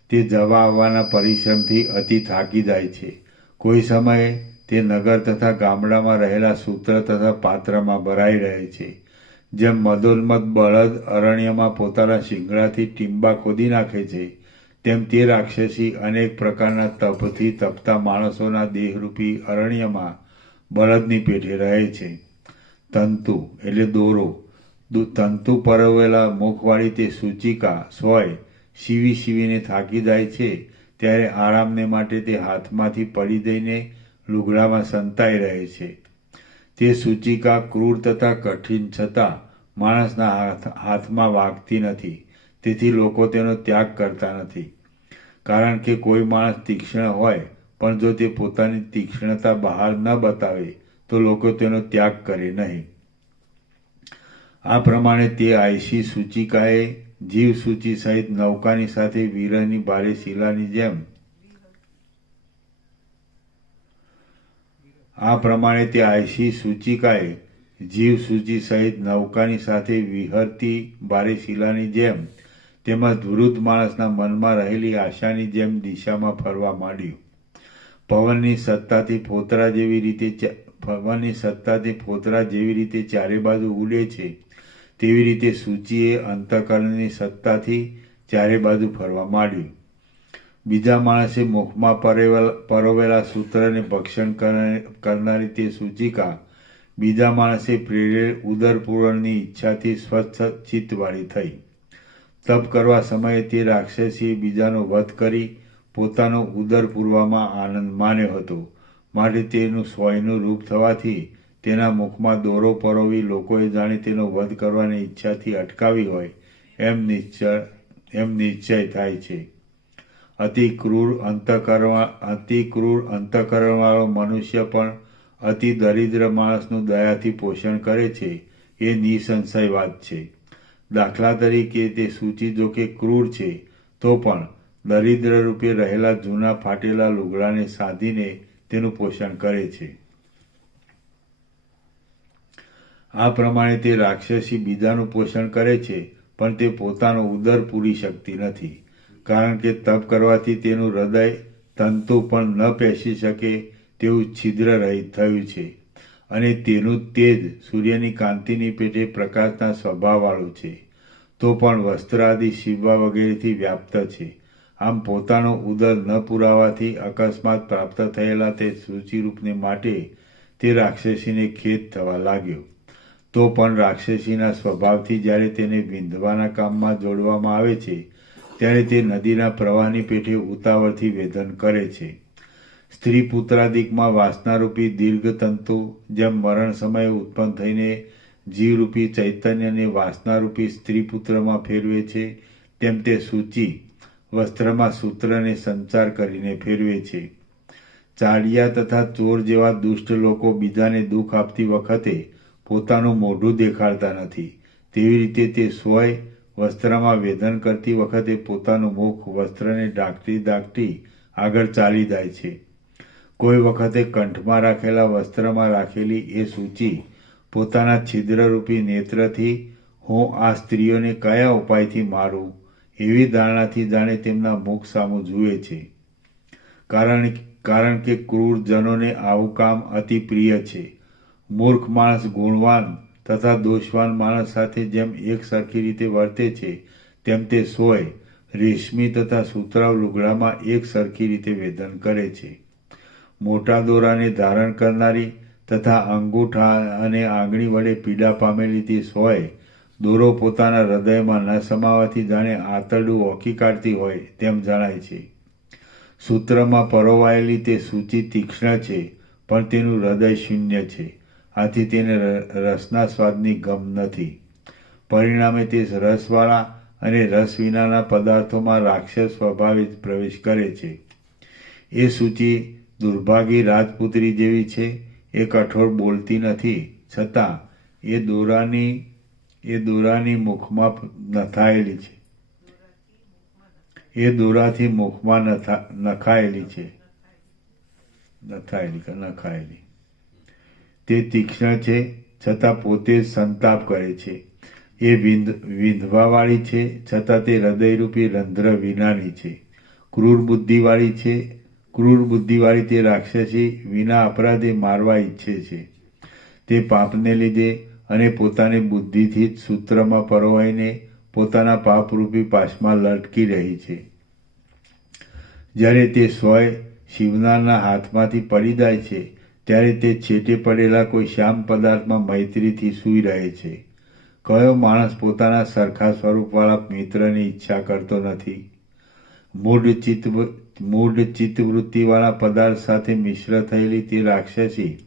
તે જવા આવવાના પરિશ્રમથી અતિ થાકી જાય છે. કોઈ સમયે તે નગર તથા ગામડામાં રહેલા સૂત્ર તથા પાત્રમાં ભરાઈ રહે છે. જેમ મદોન્મત્ત બળદ અરણ્યમાં પોતાના શિંગડાથી ટીંબા ખોદી નાખે છે, તેમ તે રાક્ષસી અનેક પ્રકારના તપથી તપતા માણસોના દેહરૂપી અરણ્યમાં બળદની પેઠે રહે છે. તંતુ એટલે દોરો, તંતુ પરોવેલા મુખવાળી તે સૂચિકા સોય સીવીને થાકી જાય છે, ત્યારે આરામને માટે તે હાથમાંથી પડી દઈને લુગડામાં સંતાઈ રહે છે. તે સૂચિકા ક્રૂર તથા કઠિન છતાં માણસના હાથમાં વાગતી નથી, તેથી લોકો તેનો ત્યાગ કરતા નથી. કારણ કે કોઈ માણસ તીક્ષ્ણ હોય, પણ જો તે પોતાની તીક્ષ્ણતા બહાર ન બતાવે તો લોકો તેનો ત્યાગ કરે નહીં. આ પ્રમાણે તે આયસી સૂચિકાએ જીવસૂચિ સહિત નૌકાની સાથે વિરહની ભારે શિલાની જેમ જીવસૂચિ સહિત નૌકાની સાથે વિહરતી ભારે શિલાની જેમ તેમજ વૃદ્ધ માણસના મનમાં રહેલી આશાની જેમ દિશામાં ફરવા માંડ્યું. પવનની સત્તાથી ફોતરા જેવી રીતે ચારે બાજુ ઉડે છે, તેવી રીતે સૂચિએ અંતઃકરણની સત્તાથી ચારે બાજુ ફરવા માંડ્યું. બીજા માણસે મુખમાં પરોવેલા સૂત્રને ભક્ષણ કરનારી તે સૂચિકા બીજા માણસે પ્રેરેલ ઉદરપૂરણની ઈચ્છાથી સ્વચ્છ ચિત્તવાળી થઈ. તપ કરવા સમયે તે રાક્ષસીએ બીજાનો વધ કરી પોતાનો ઉદર પૂરવામાં આનંદ માન્યો હતો, માટે તેનું સોયનું રૂપ થવાથી તેના મુખમાં દોરો પરોવી લોકોએ જાણે તેનો વધ કરવાની ઈચ્છાથી અટકાવી હોય એમ નિશ્ચય થાય છે. અતિ ક્રૂર અંતઃકરણવાળો મનુષ્ય પણ અતિ દરિદ્ર માણસનું દયાથી પોષણ કરે છે, એ નિસંશય વાત છે. દાખલા તરીકે તે સૂચિ જોકે ક્રૂર છે, તો પણ દરિદ્ર રૂપે રહેલા જૂના ફાટેલા લુગડાને સાધીને તેનું પોષણ કરે છે. આ પ્રમાણે તે રાક્ષસી બીજાનું પોષણ કરે છે, પણ તે પોતાનો ઉદર પૂરી શકતી નથી. કારણ કે તપ કરવાથી તેનું હૃદય તંતુ પણ ન પેસી શકે તેવું છિદ્ર રહિત થયું છે, અને તેનું તેજ સૂર્યની કાંતિની પેઠે પ્રકાશના સ્વભાવવાળું છે, તો પણ વસ્ત્ર આદિ સીવવા વગેરેથી વ્યાપ્ત છે. આમ પોતાનો ઉદર ન પુરાવાથી અકસ્માત પ્રાપ્ત થયેલા તે સૂચિરૂપને માટે તે રાક્ષસીને ખેદ થવા લાગ્યો. તો પણ રાક્ષસીના સ્વભાવથી જ્યારે તેને વિંધવાના કામમાં જોડવામાં આવે છે, ત્યારે તે નદીના પ્રવાહની પેઠે ઉતાવળથી વેધન કરે છે. સ્ત્રી પુત્રાદિકમાં વાસનારૂપી દીર્ઘ તંતુ જેમ મરણ સમયે ઉત્પન્ન થઈને જીવરૂપી ચૈતન્યને વાસનારૂપી સ્ત્રી પુત્રમાં ફેરવે છે, તેમ તે સૂચિ વસ્ત્રમાં સૂત્રને સંચાર કરીને ફેરવે છે. ચાડિયા તથા ચોર જેવા દુષ્ટ લોકો બીજાને દુઃખ આપતી વખતે પોતાનું મોઢું દેખાડતા નથી, તેવી રીતે તે સોય વસ્ત્રમાં વેધન કરતી વખતે પોતાનું મુખ વસ્ત્રને ઢાંકતી આગળ ચાલી જાય છે. કોઈ વખતે કંઠમાં રાખેલા વસ્ત્રમાં રાખેલી એ સૂચિ પોતાના છિદ્રરૂપી નેત્રથી હું આ સ્ત્રીઓને કયા ઉપાયથી મારું એવી ધારણાથી જાણે તેમના મુખ સામું જુએ છે. કારણ કે ક્રૂર જનોને આવું કામ અતિ પ્રિય છે. મૂર્ખ માણસ ગુણવાન તથા દોષવાન માણસ સાથે જેમ એક સરખી રીતે વર્તે છે, તેમ તે સોય રેશમી તથા સુતરાઉ લુગડામાં એક સરખી રીતે વેધન કરે છે. મોટા દોરાને ધારણ કરનારી તથા અંગૂઠા અને આંગળી વડે પીડા પામેલી તે સોય દોરો પોતાના હૃદયમાં ન સમાવાથી જાણે આંતરડું ઓકી કાઢતી હોય તેમ જણાય છે. સૂત્રમાં પરોવાયેલી તે સૂચિ તીક્ષ્ણ છે, પણ તેનું હૃદય શૂન્ય છે, આથી તેને રસના સ્વાદની ગમ નથી. પરિણામે તે રસવાળા અને રસ વિનાના પદાર્થોમાં રાક્ષસ સ્વભાવે જ પ્રવેશ કરે છે. એ સૂચિ દુર્ભાગી રાજપુત્રી જેવી છે. એ કઠોર બોલતી નથી, છતાં એ દોરાની મુખમાં નથાયેલી છે. એ દોરાથી મુખમાં નખાયેલી. તે તીક્ષ્ણ છે, છતાં પોતે જ સંતાપ કરે છે. એ વિંધવાવાળી છે, છતાં તે હૃદયરૂપી રંધ્ર વિનાની છે. ક્રૂર બુદ્ધિવાળી છે, ક્રૂર બુદ્ધિવાળી તે રાક્ષસી વિના અપરાધે મારવા ઈચ્છે છે. તે પાપને લીધે અને પોતાની બુદ્ધિથી જ સૂત્રમાં પરોવાઈને પોતાના પાપરૂપી પાશમાં લટકી રહી છે. જ્યારે તે સ્વય શિવનારના હાથમાંથી પડી જાય છે ત્યારે તે છેટે પડેલા કોઈ શ્યામ પદાર્થમાં મૈત્રીથી સૂઈ રહે છે. કયો માણસ પોતાના સરખા સ્વરૂપવાળા મિત્રની ઈચ્છા કરતો નથી? મૂઢ ચિત્તવૃત્તિવાળા પદાર્થ સાથે મિશ્ર થયેલી તે રાક્ષસી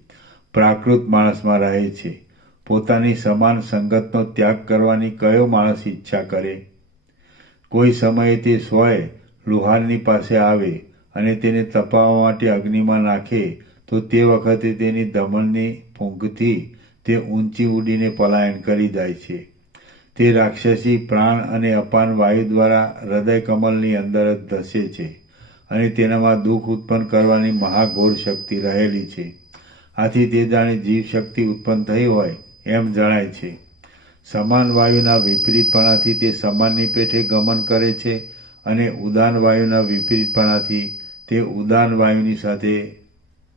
પ્રાકૃત માણસમાં રહે છે. પોતાની સમાન સંગતનો ત્યાગ કરવાની કયો માણસ ઈચ્છા કરે? કોઈ સમયે તે સ્વય લુહારની પાસે આવે અને તેને તપાવવા માટે અગ્નિમાં નાખે તો તે વખતે તેની દમણની ફૂંકથી તે ઊંચી ઉડીને પલાયન કરી જાય છે. તે રાક્ષસી પ્રાણ અને અપાન વાયુ દ્વારા હૃદય કમલની અંદર જ ધસે છે અને તેનામાં દુઃખ ઉત્પન્ન કરવાની મહાઘોર શક્તિ રહેલી છે. આથી તે જાણે જીવ શક્તિ ઉત્પન્ન થઈ હોય એમ જણાય છે. સમાન વાયુના વિપરીતપણાથી તે સમાનની પેઠે ગમન કરે છે અને ઉદાન વાયુના વિપરીતપણાથી તે ઉદાન વાયુની સાથે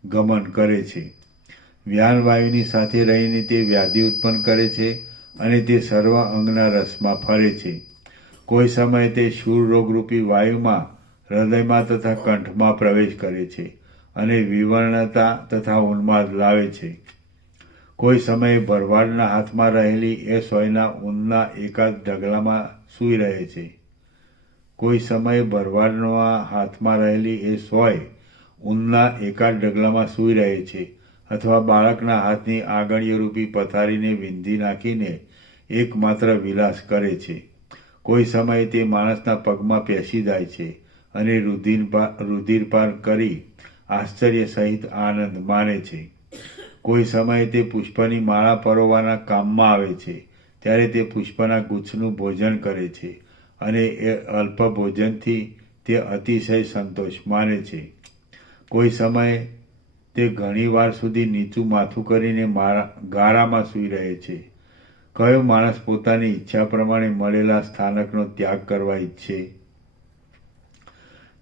ગમન કરે છે. વ્યાન વાયુની સાથે રહીને તે વ્યાધિ ઉત્પન્ન કરે છે અને તે સર્વ અંગના રસમાં ફરે છે. કોઈ સમયે તે શૂળ રોગરૂપી વાયુમાં હૃદયમાં તથા કંઠમાં પ્રવેશ કરે છે અને વિવર્ણતા તથા ઉન્માદ લાવે છે. કોઈ સમયે ભરવાડના હાથમાં રહેલી એ સોયના ઊનના એકાદ ઢગલામાં સૂઈ રહે છે. કોઈ સમયે ભરવાડના હાથમાં રહેલી એ સોય ઊનના એકાદ ઢગલામાં સૂઈ રહે છે અથવા બાળકના હાથની આંગળીઓ રૂપી પથારીને વિંધી નાખીને એકમાત્ર વિલાસ કરે છે. કોઈ સમયે તે માણસના પગમાં પેસી જાય છે અને રુધિરપાન કરી આશ્ચર્ય સહિત આનંદ માને છે. કોઈ સમયે તે પુષ્પની માળા પરોવાના કામમાં આવે છે ત્યારે તે પુષ્પના ગુચ્છનું ભોજન કરે છે અને એ અલ્પ ભોજનથી તે અતિશય સંતોષ માને છે. કોઈ સમયે તે ઘણી વાર સુધી નીચું માથું કરીને ગારામાં સૂઈ રહે છે. કયો માણસ પોતાની ઈચ્છા પ્રમાણે મળેલા સ્થાનકનો ત્યાગ કરવા ઈચ્છે?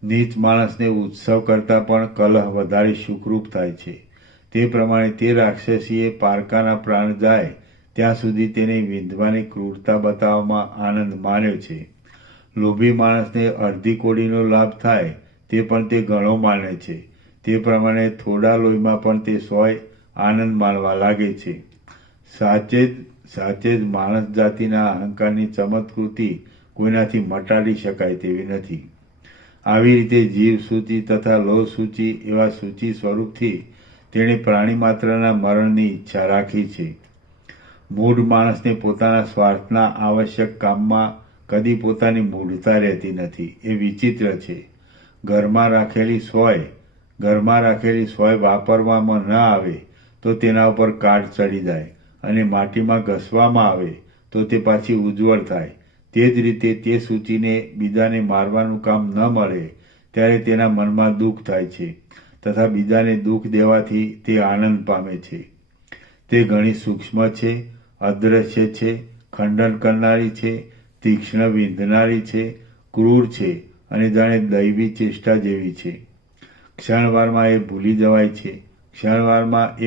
નીચ માણસને ઉત્સવ કરતાં પણ કલહ વધારે સુખરૂપ થાય છે. તે પ્રમાણે તે રાક્ષસીએ પારકાના પ્રાણ જાય ત્યાં સુધી તેને વિંધવાની ક્રૂરતા બતાવવામાં આનંદ માન્યો છે. લોભી માણસને અડધી કોડીનો લાભ થાય તે પણ તે ઘણો માને છે. તે પ્રમાણે થોડા લોહીમાં પણ તે સોય આનંદ માણવા લાગે છે. સાચે જ માણસ જાતિના અહંકારની ચમત્કૃતિ કોઈનાથી મટાડી શકાય તેવી નથી. આવી રીતે જીવ સૂચિ તથા લોહ સૂચિ એવા સૂચિ સ્વરૂપથી તેણે પ્રાણી માત્રના મરણની ઈચ્છા રાખી છે. મૂઢ માણસને પોતાના સ્વાર્થના આવશ્યક કામમાં કદી પોતાની મૂઢતા રહેતી નથી. એ વિચિત્ર છે. ઘરમાં રાખેલી સોય વાપરવામાં ન આવે તો તેના ઉપર કાટ ચડી જાય અને માટીમાં ઘસવામાં આવે તો તે પાછી ઉજ્જવળ થાય. તે જ રીતે તે સૂચિને બીજાને મારવાનું કામ ન મળે ત્યારે તેના મનમાં દુઃખ થાય છે તથા બીજાને દુઃખ દેવાથી તે આનંદ પામે છે. તે ઘણી સૂક્ષ્મ છે, અદ્રશ્ય છે, ખંડન કરનારી છે, તીક્ષ્ણ વિંધનારી છે, ક્રૂર છે અને જાણે દૈવી ચેષ્ટા જેવી છે. ક્ષણવારમાં એ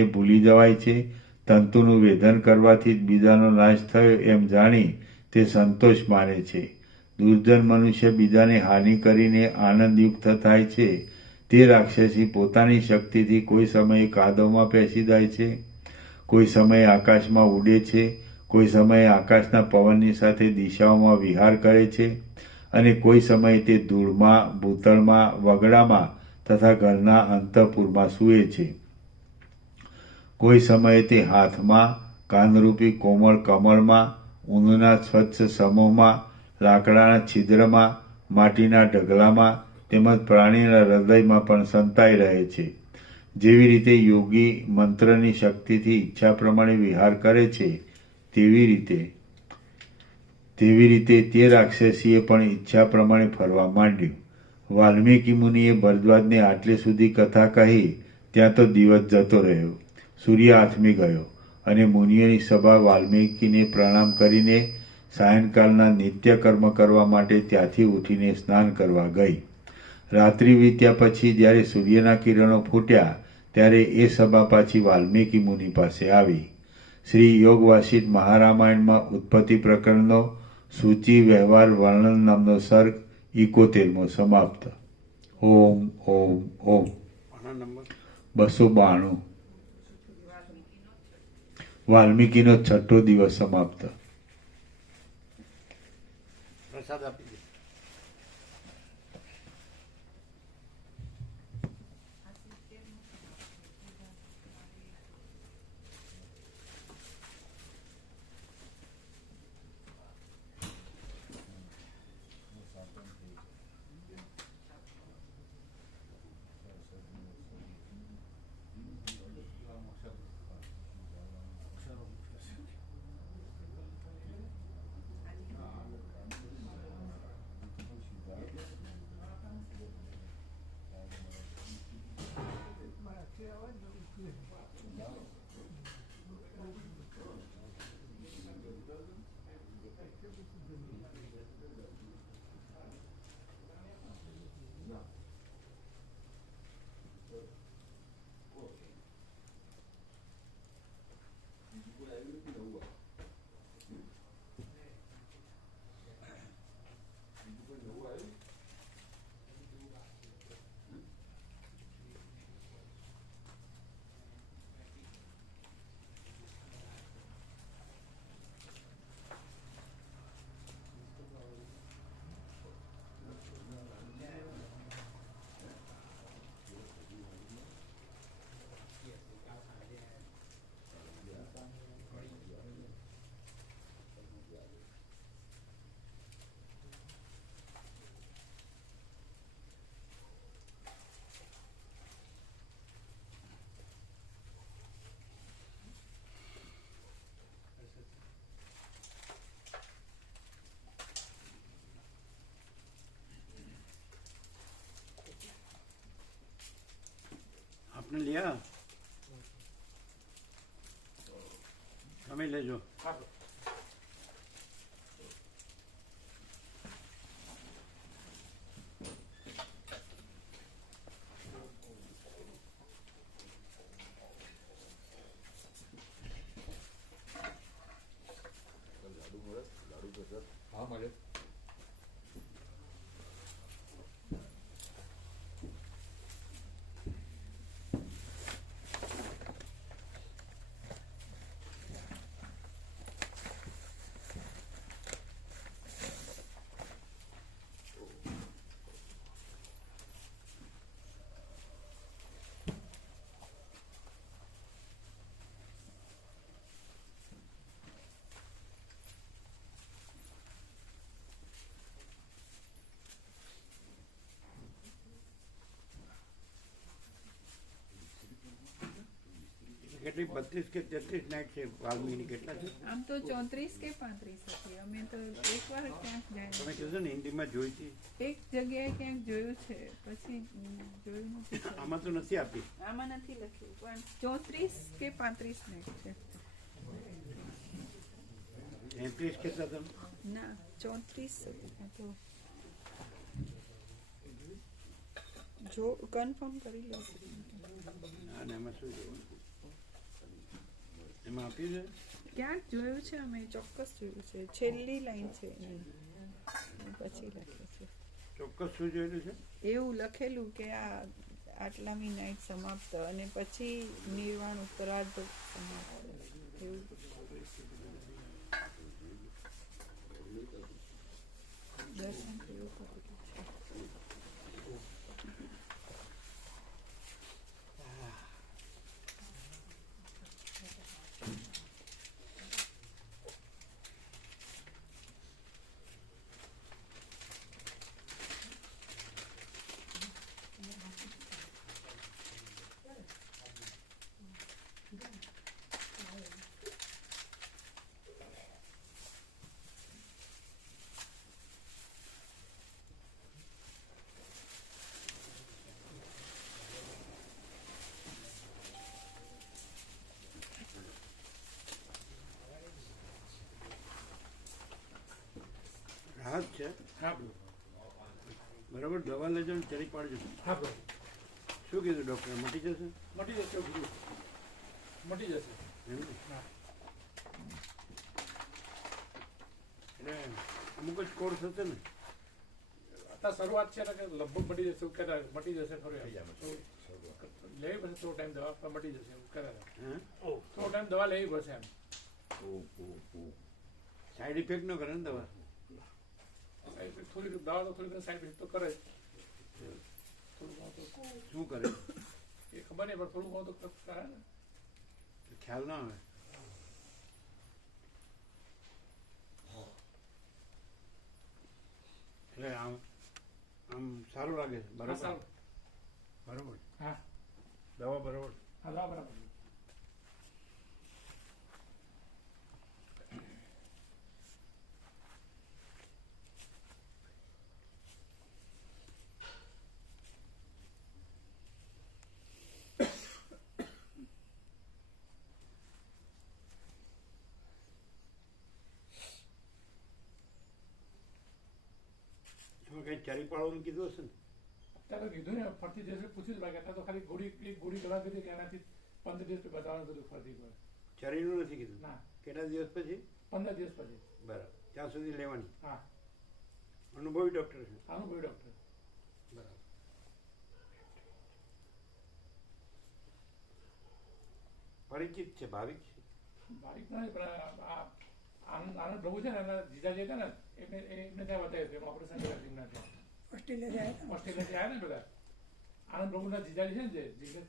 ભૂલી જવાય છે. તંતુનું વેધન કરવાથી જ બીજાનો નાશ થયો એમ જાણી તે સંતોષ માને છે. દુર્જન મનુષ્ય બીજાને હાનિ કરીને આનંદયુક્ત થાય છે. તે રાક્ષસી પોતાની શક્તિથી કોઈ સમયે કાદવમાં પેસી જાય છે, કોઈ સમયે આકાશમાં ઉડે છે, કોઈ સમયે આકાશના પવનની સાથે દિશાઓમાં વિહાર કરે છે અને કોઈ સમયે તે ધૂળમાં, ભૂતળમાં, વગડામાં તથા ઘરના અંતઃપુરમાં સૂએ છે. કોઈ સમયે તે હાથમાં, કાનરૂપી કોમળ કમળમાં, ઊનના સ્વચ્છ સમૂહમાં, લાકડાના છિદ્રમાં, માટીના ઢગલામાં તેમજ પ્રાણીના હૃદયમાં પણ સંતાઈ રહે છે. જેવી રીતે યોગી મંત્રની શક્તિથી ઈચ્છા પ્રમાણે વિહાર કરે છે તેવી રીતે તે રાક્ષસીએ પણ ઈચ્છા પ્રમાણે ફરવા માંડ્યું. વાલ્મીકી મુનિએ ભરદ્વાજને આટલે સુધી કથા કહી ત્યાં તો દિવસ જતો રહ્યો. સૂર્ય આથમી ગયો અને મુનિઓની સભા વાલ્મીકીને પ્રણામ કરીને સાયંકાલના નિત્ય કર્મ કરવા માટે ત્યાંથી ઉઠીને સ્નાન કરવા ગઈ. રાત્રિ વીત્યા પછી જ્યારે સૂર્યના કિરણો ફૂટ્યા ત્યારે એ સભા પાછી વાલ્મીકી મુનિ પાસે આવી. શ્રી યોગ વાસિષ્ઠ મહારામાયણમાં ઉત્પત્તિ પ્રકરણનો સૂચિ વ્યવહાર વર્ણન નામનો સર્ગ 71મો સમાપ્ત. ઓમ ઓમ ઓમ. 292. વાલ્મીકીનો 6ઠ્ઠો દિવસ સમાપ્ત. પ્રસાદ આપી દે. આપને लिया તમે લેજો. हाँ મળે. કેટલી 32 કે 33 નાઇટ છે વાલ્મીની? કેટલા છે આમ તો 34 કે 35 હતી. અમે તો એકવાર ક્યાંક જાય તમે કીધું ને હિન્દીમાં જોઈ હતી. એક જગ્યાએ ક્યાંક જોયું છે, પછી જોયું નથી. આમાં તો નથી આપી. આમાં નથી લખ્યું, પણ 34 કે 35 મિનિટ છે. 33 કેટલા તમે? ના, 34 હતી. તો જો કન્ફર્મ કરી લો. અને એમાં શું જોવાનું? એમાં આપ્યું છે? ક્યાંક જોયું છે, અમે ચોક્કસ જોયું છે. છેલ્લી લાઈન છે એની, પછી લખ્યું છે. ચોક્કસ શું જોયેલું છે? એવું લખેલું કે આ આટલામી નાઈટ સમાપ્ત અને પછી નિર્વાણ ઉત્તરાર્ધ સમાપ્ત. એવું દર્શન કેવું કરેલું છે. રાહત છે. હા. બરાબર, દવા લેજો ને ચરી પાડજો. હા બરાબર. શું કીધું ડૉક્ટરે? મટી જશે મટી જશે એવું કીધું. મટી જશે. એમ ને? હા. એટલે અમુક જ કોર્સ હશે ને. અત્યારે શરૂઆત છે ને કે લગભગ મટી જશે એવું કહેતા મટી જશે ખરું એમ. લેવી પડશે થોડો ટાઈમ દવા પણ મટી જશે એવું કહેતા હતા. હા, થોડો ટાઈમ દવા લેવી પડશે એમ. સાઈડ ઇફેક્ટ ન કરે ને દવા? થોડી દવા તો થોડી સાઈડ ઇફેક્ટ તો કરે જ. થોડું ઘણું તો શું કરે એ ખબર નહીં પણ થોડું ઘણું તો કરે ને. ખ્યાલ ના આવે. એટલે આમ આમ સારું લાગે છે. હા, બરાબર સારું. બરાબર. હા દવા બરાબર. હા દવા બરાબર. એમાં કંઈ ચરી પાડવાનું કીધું હશે ને? અત્યારે તો કીધું ને ફરતી દિવસે પૂછ્યું જ બાકી અત્યારે તો ખાલી એક ગોળી દવા કીધી કે એનાથી 15 દિવસ પછી બતાવવાનું બધું ફરતી પર. ચરીનું નથી કીધું? ના, કેટલા દિવસ પછી? 15 દિવસ પછી. બરાબર, ત્યાં સુધી લેવાની. હા, અનુભવી ડૉક્ટર છે. અનુભવી ડૉક્ટર. બરાબર. પરિચિત છે, ભાવિક છે. બારીક નહીં પણ આનંદ પ્રભુ છે ને એના જીજાજી હતા ને એમને ત્યાં બતાવ્યું હતું ઓપરેશન કર્યું એમના ત્યાં ઓસ્ટ્રેલિયાથી આવ્યા ને બધા આનંદ પ્રભુના જીજાજી છે ને જે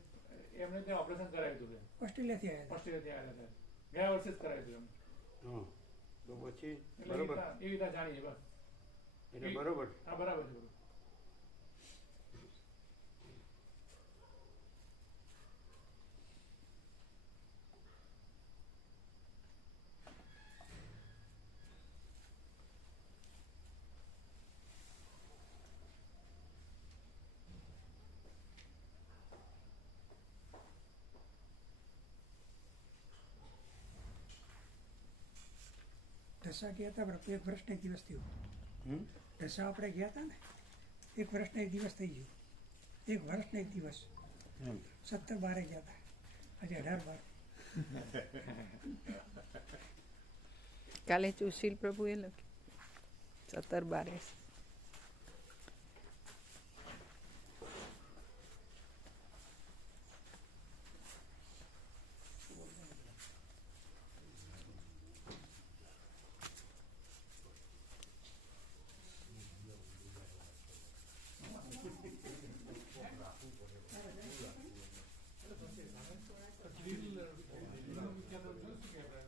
એમને ત્યાં ઓપરેશન કરાવ્યું હતું ઓસ્ટ્રેલિયાથી આવ્યા હતા ગયા વર્ષે જ કરાવ્યું હતું હા, તો પછી એમને બરોબર. એ રીતે જાણીએ બસ. એટલે બરોબર. હા બરાબર છે. ઢસા ગયા હતા પણ એક વર્ષને એક દિવસ થયું. હમ? ઢસા આપણે ગયા હતા ને એક વર્ષને એક દિવસ થઈ ગયું. એક વર્ષને એક દિવસ એમ. 17/12 ગયા હતા. આજે 18/12. કાલે સુશીલ પ્રભુએ લખ્યું 17/12.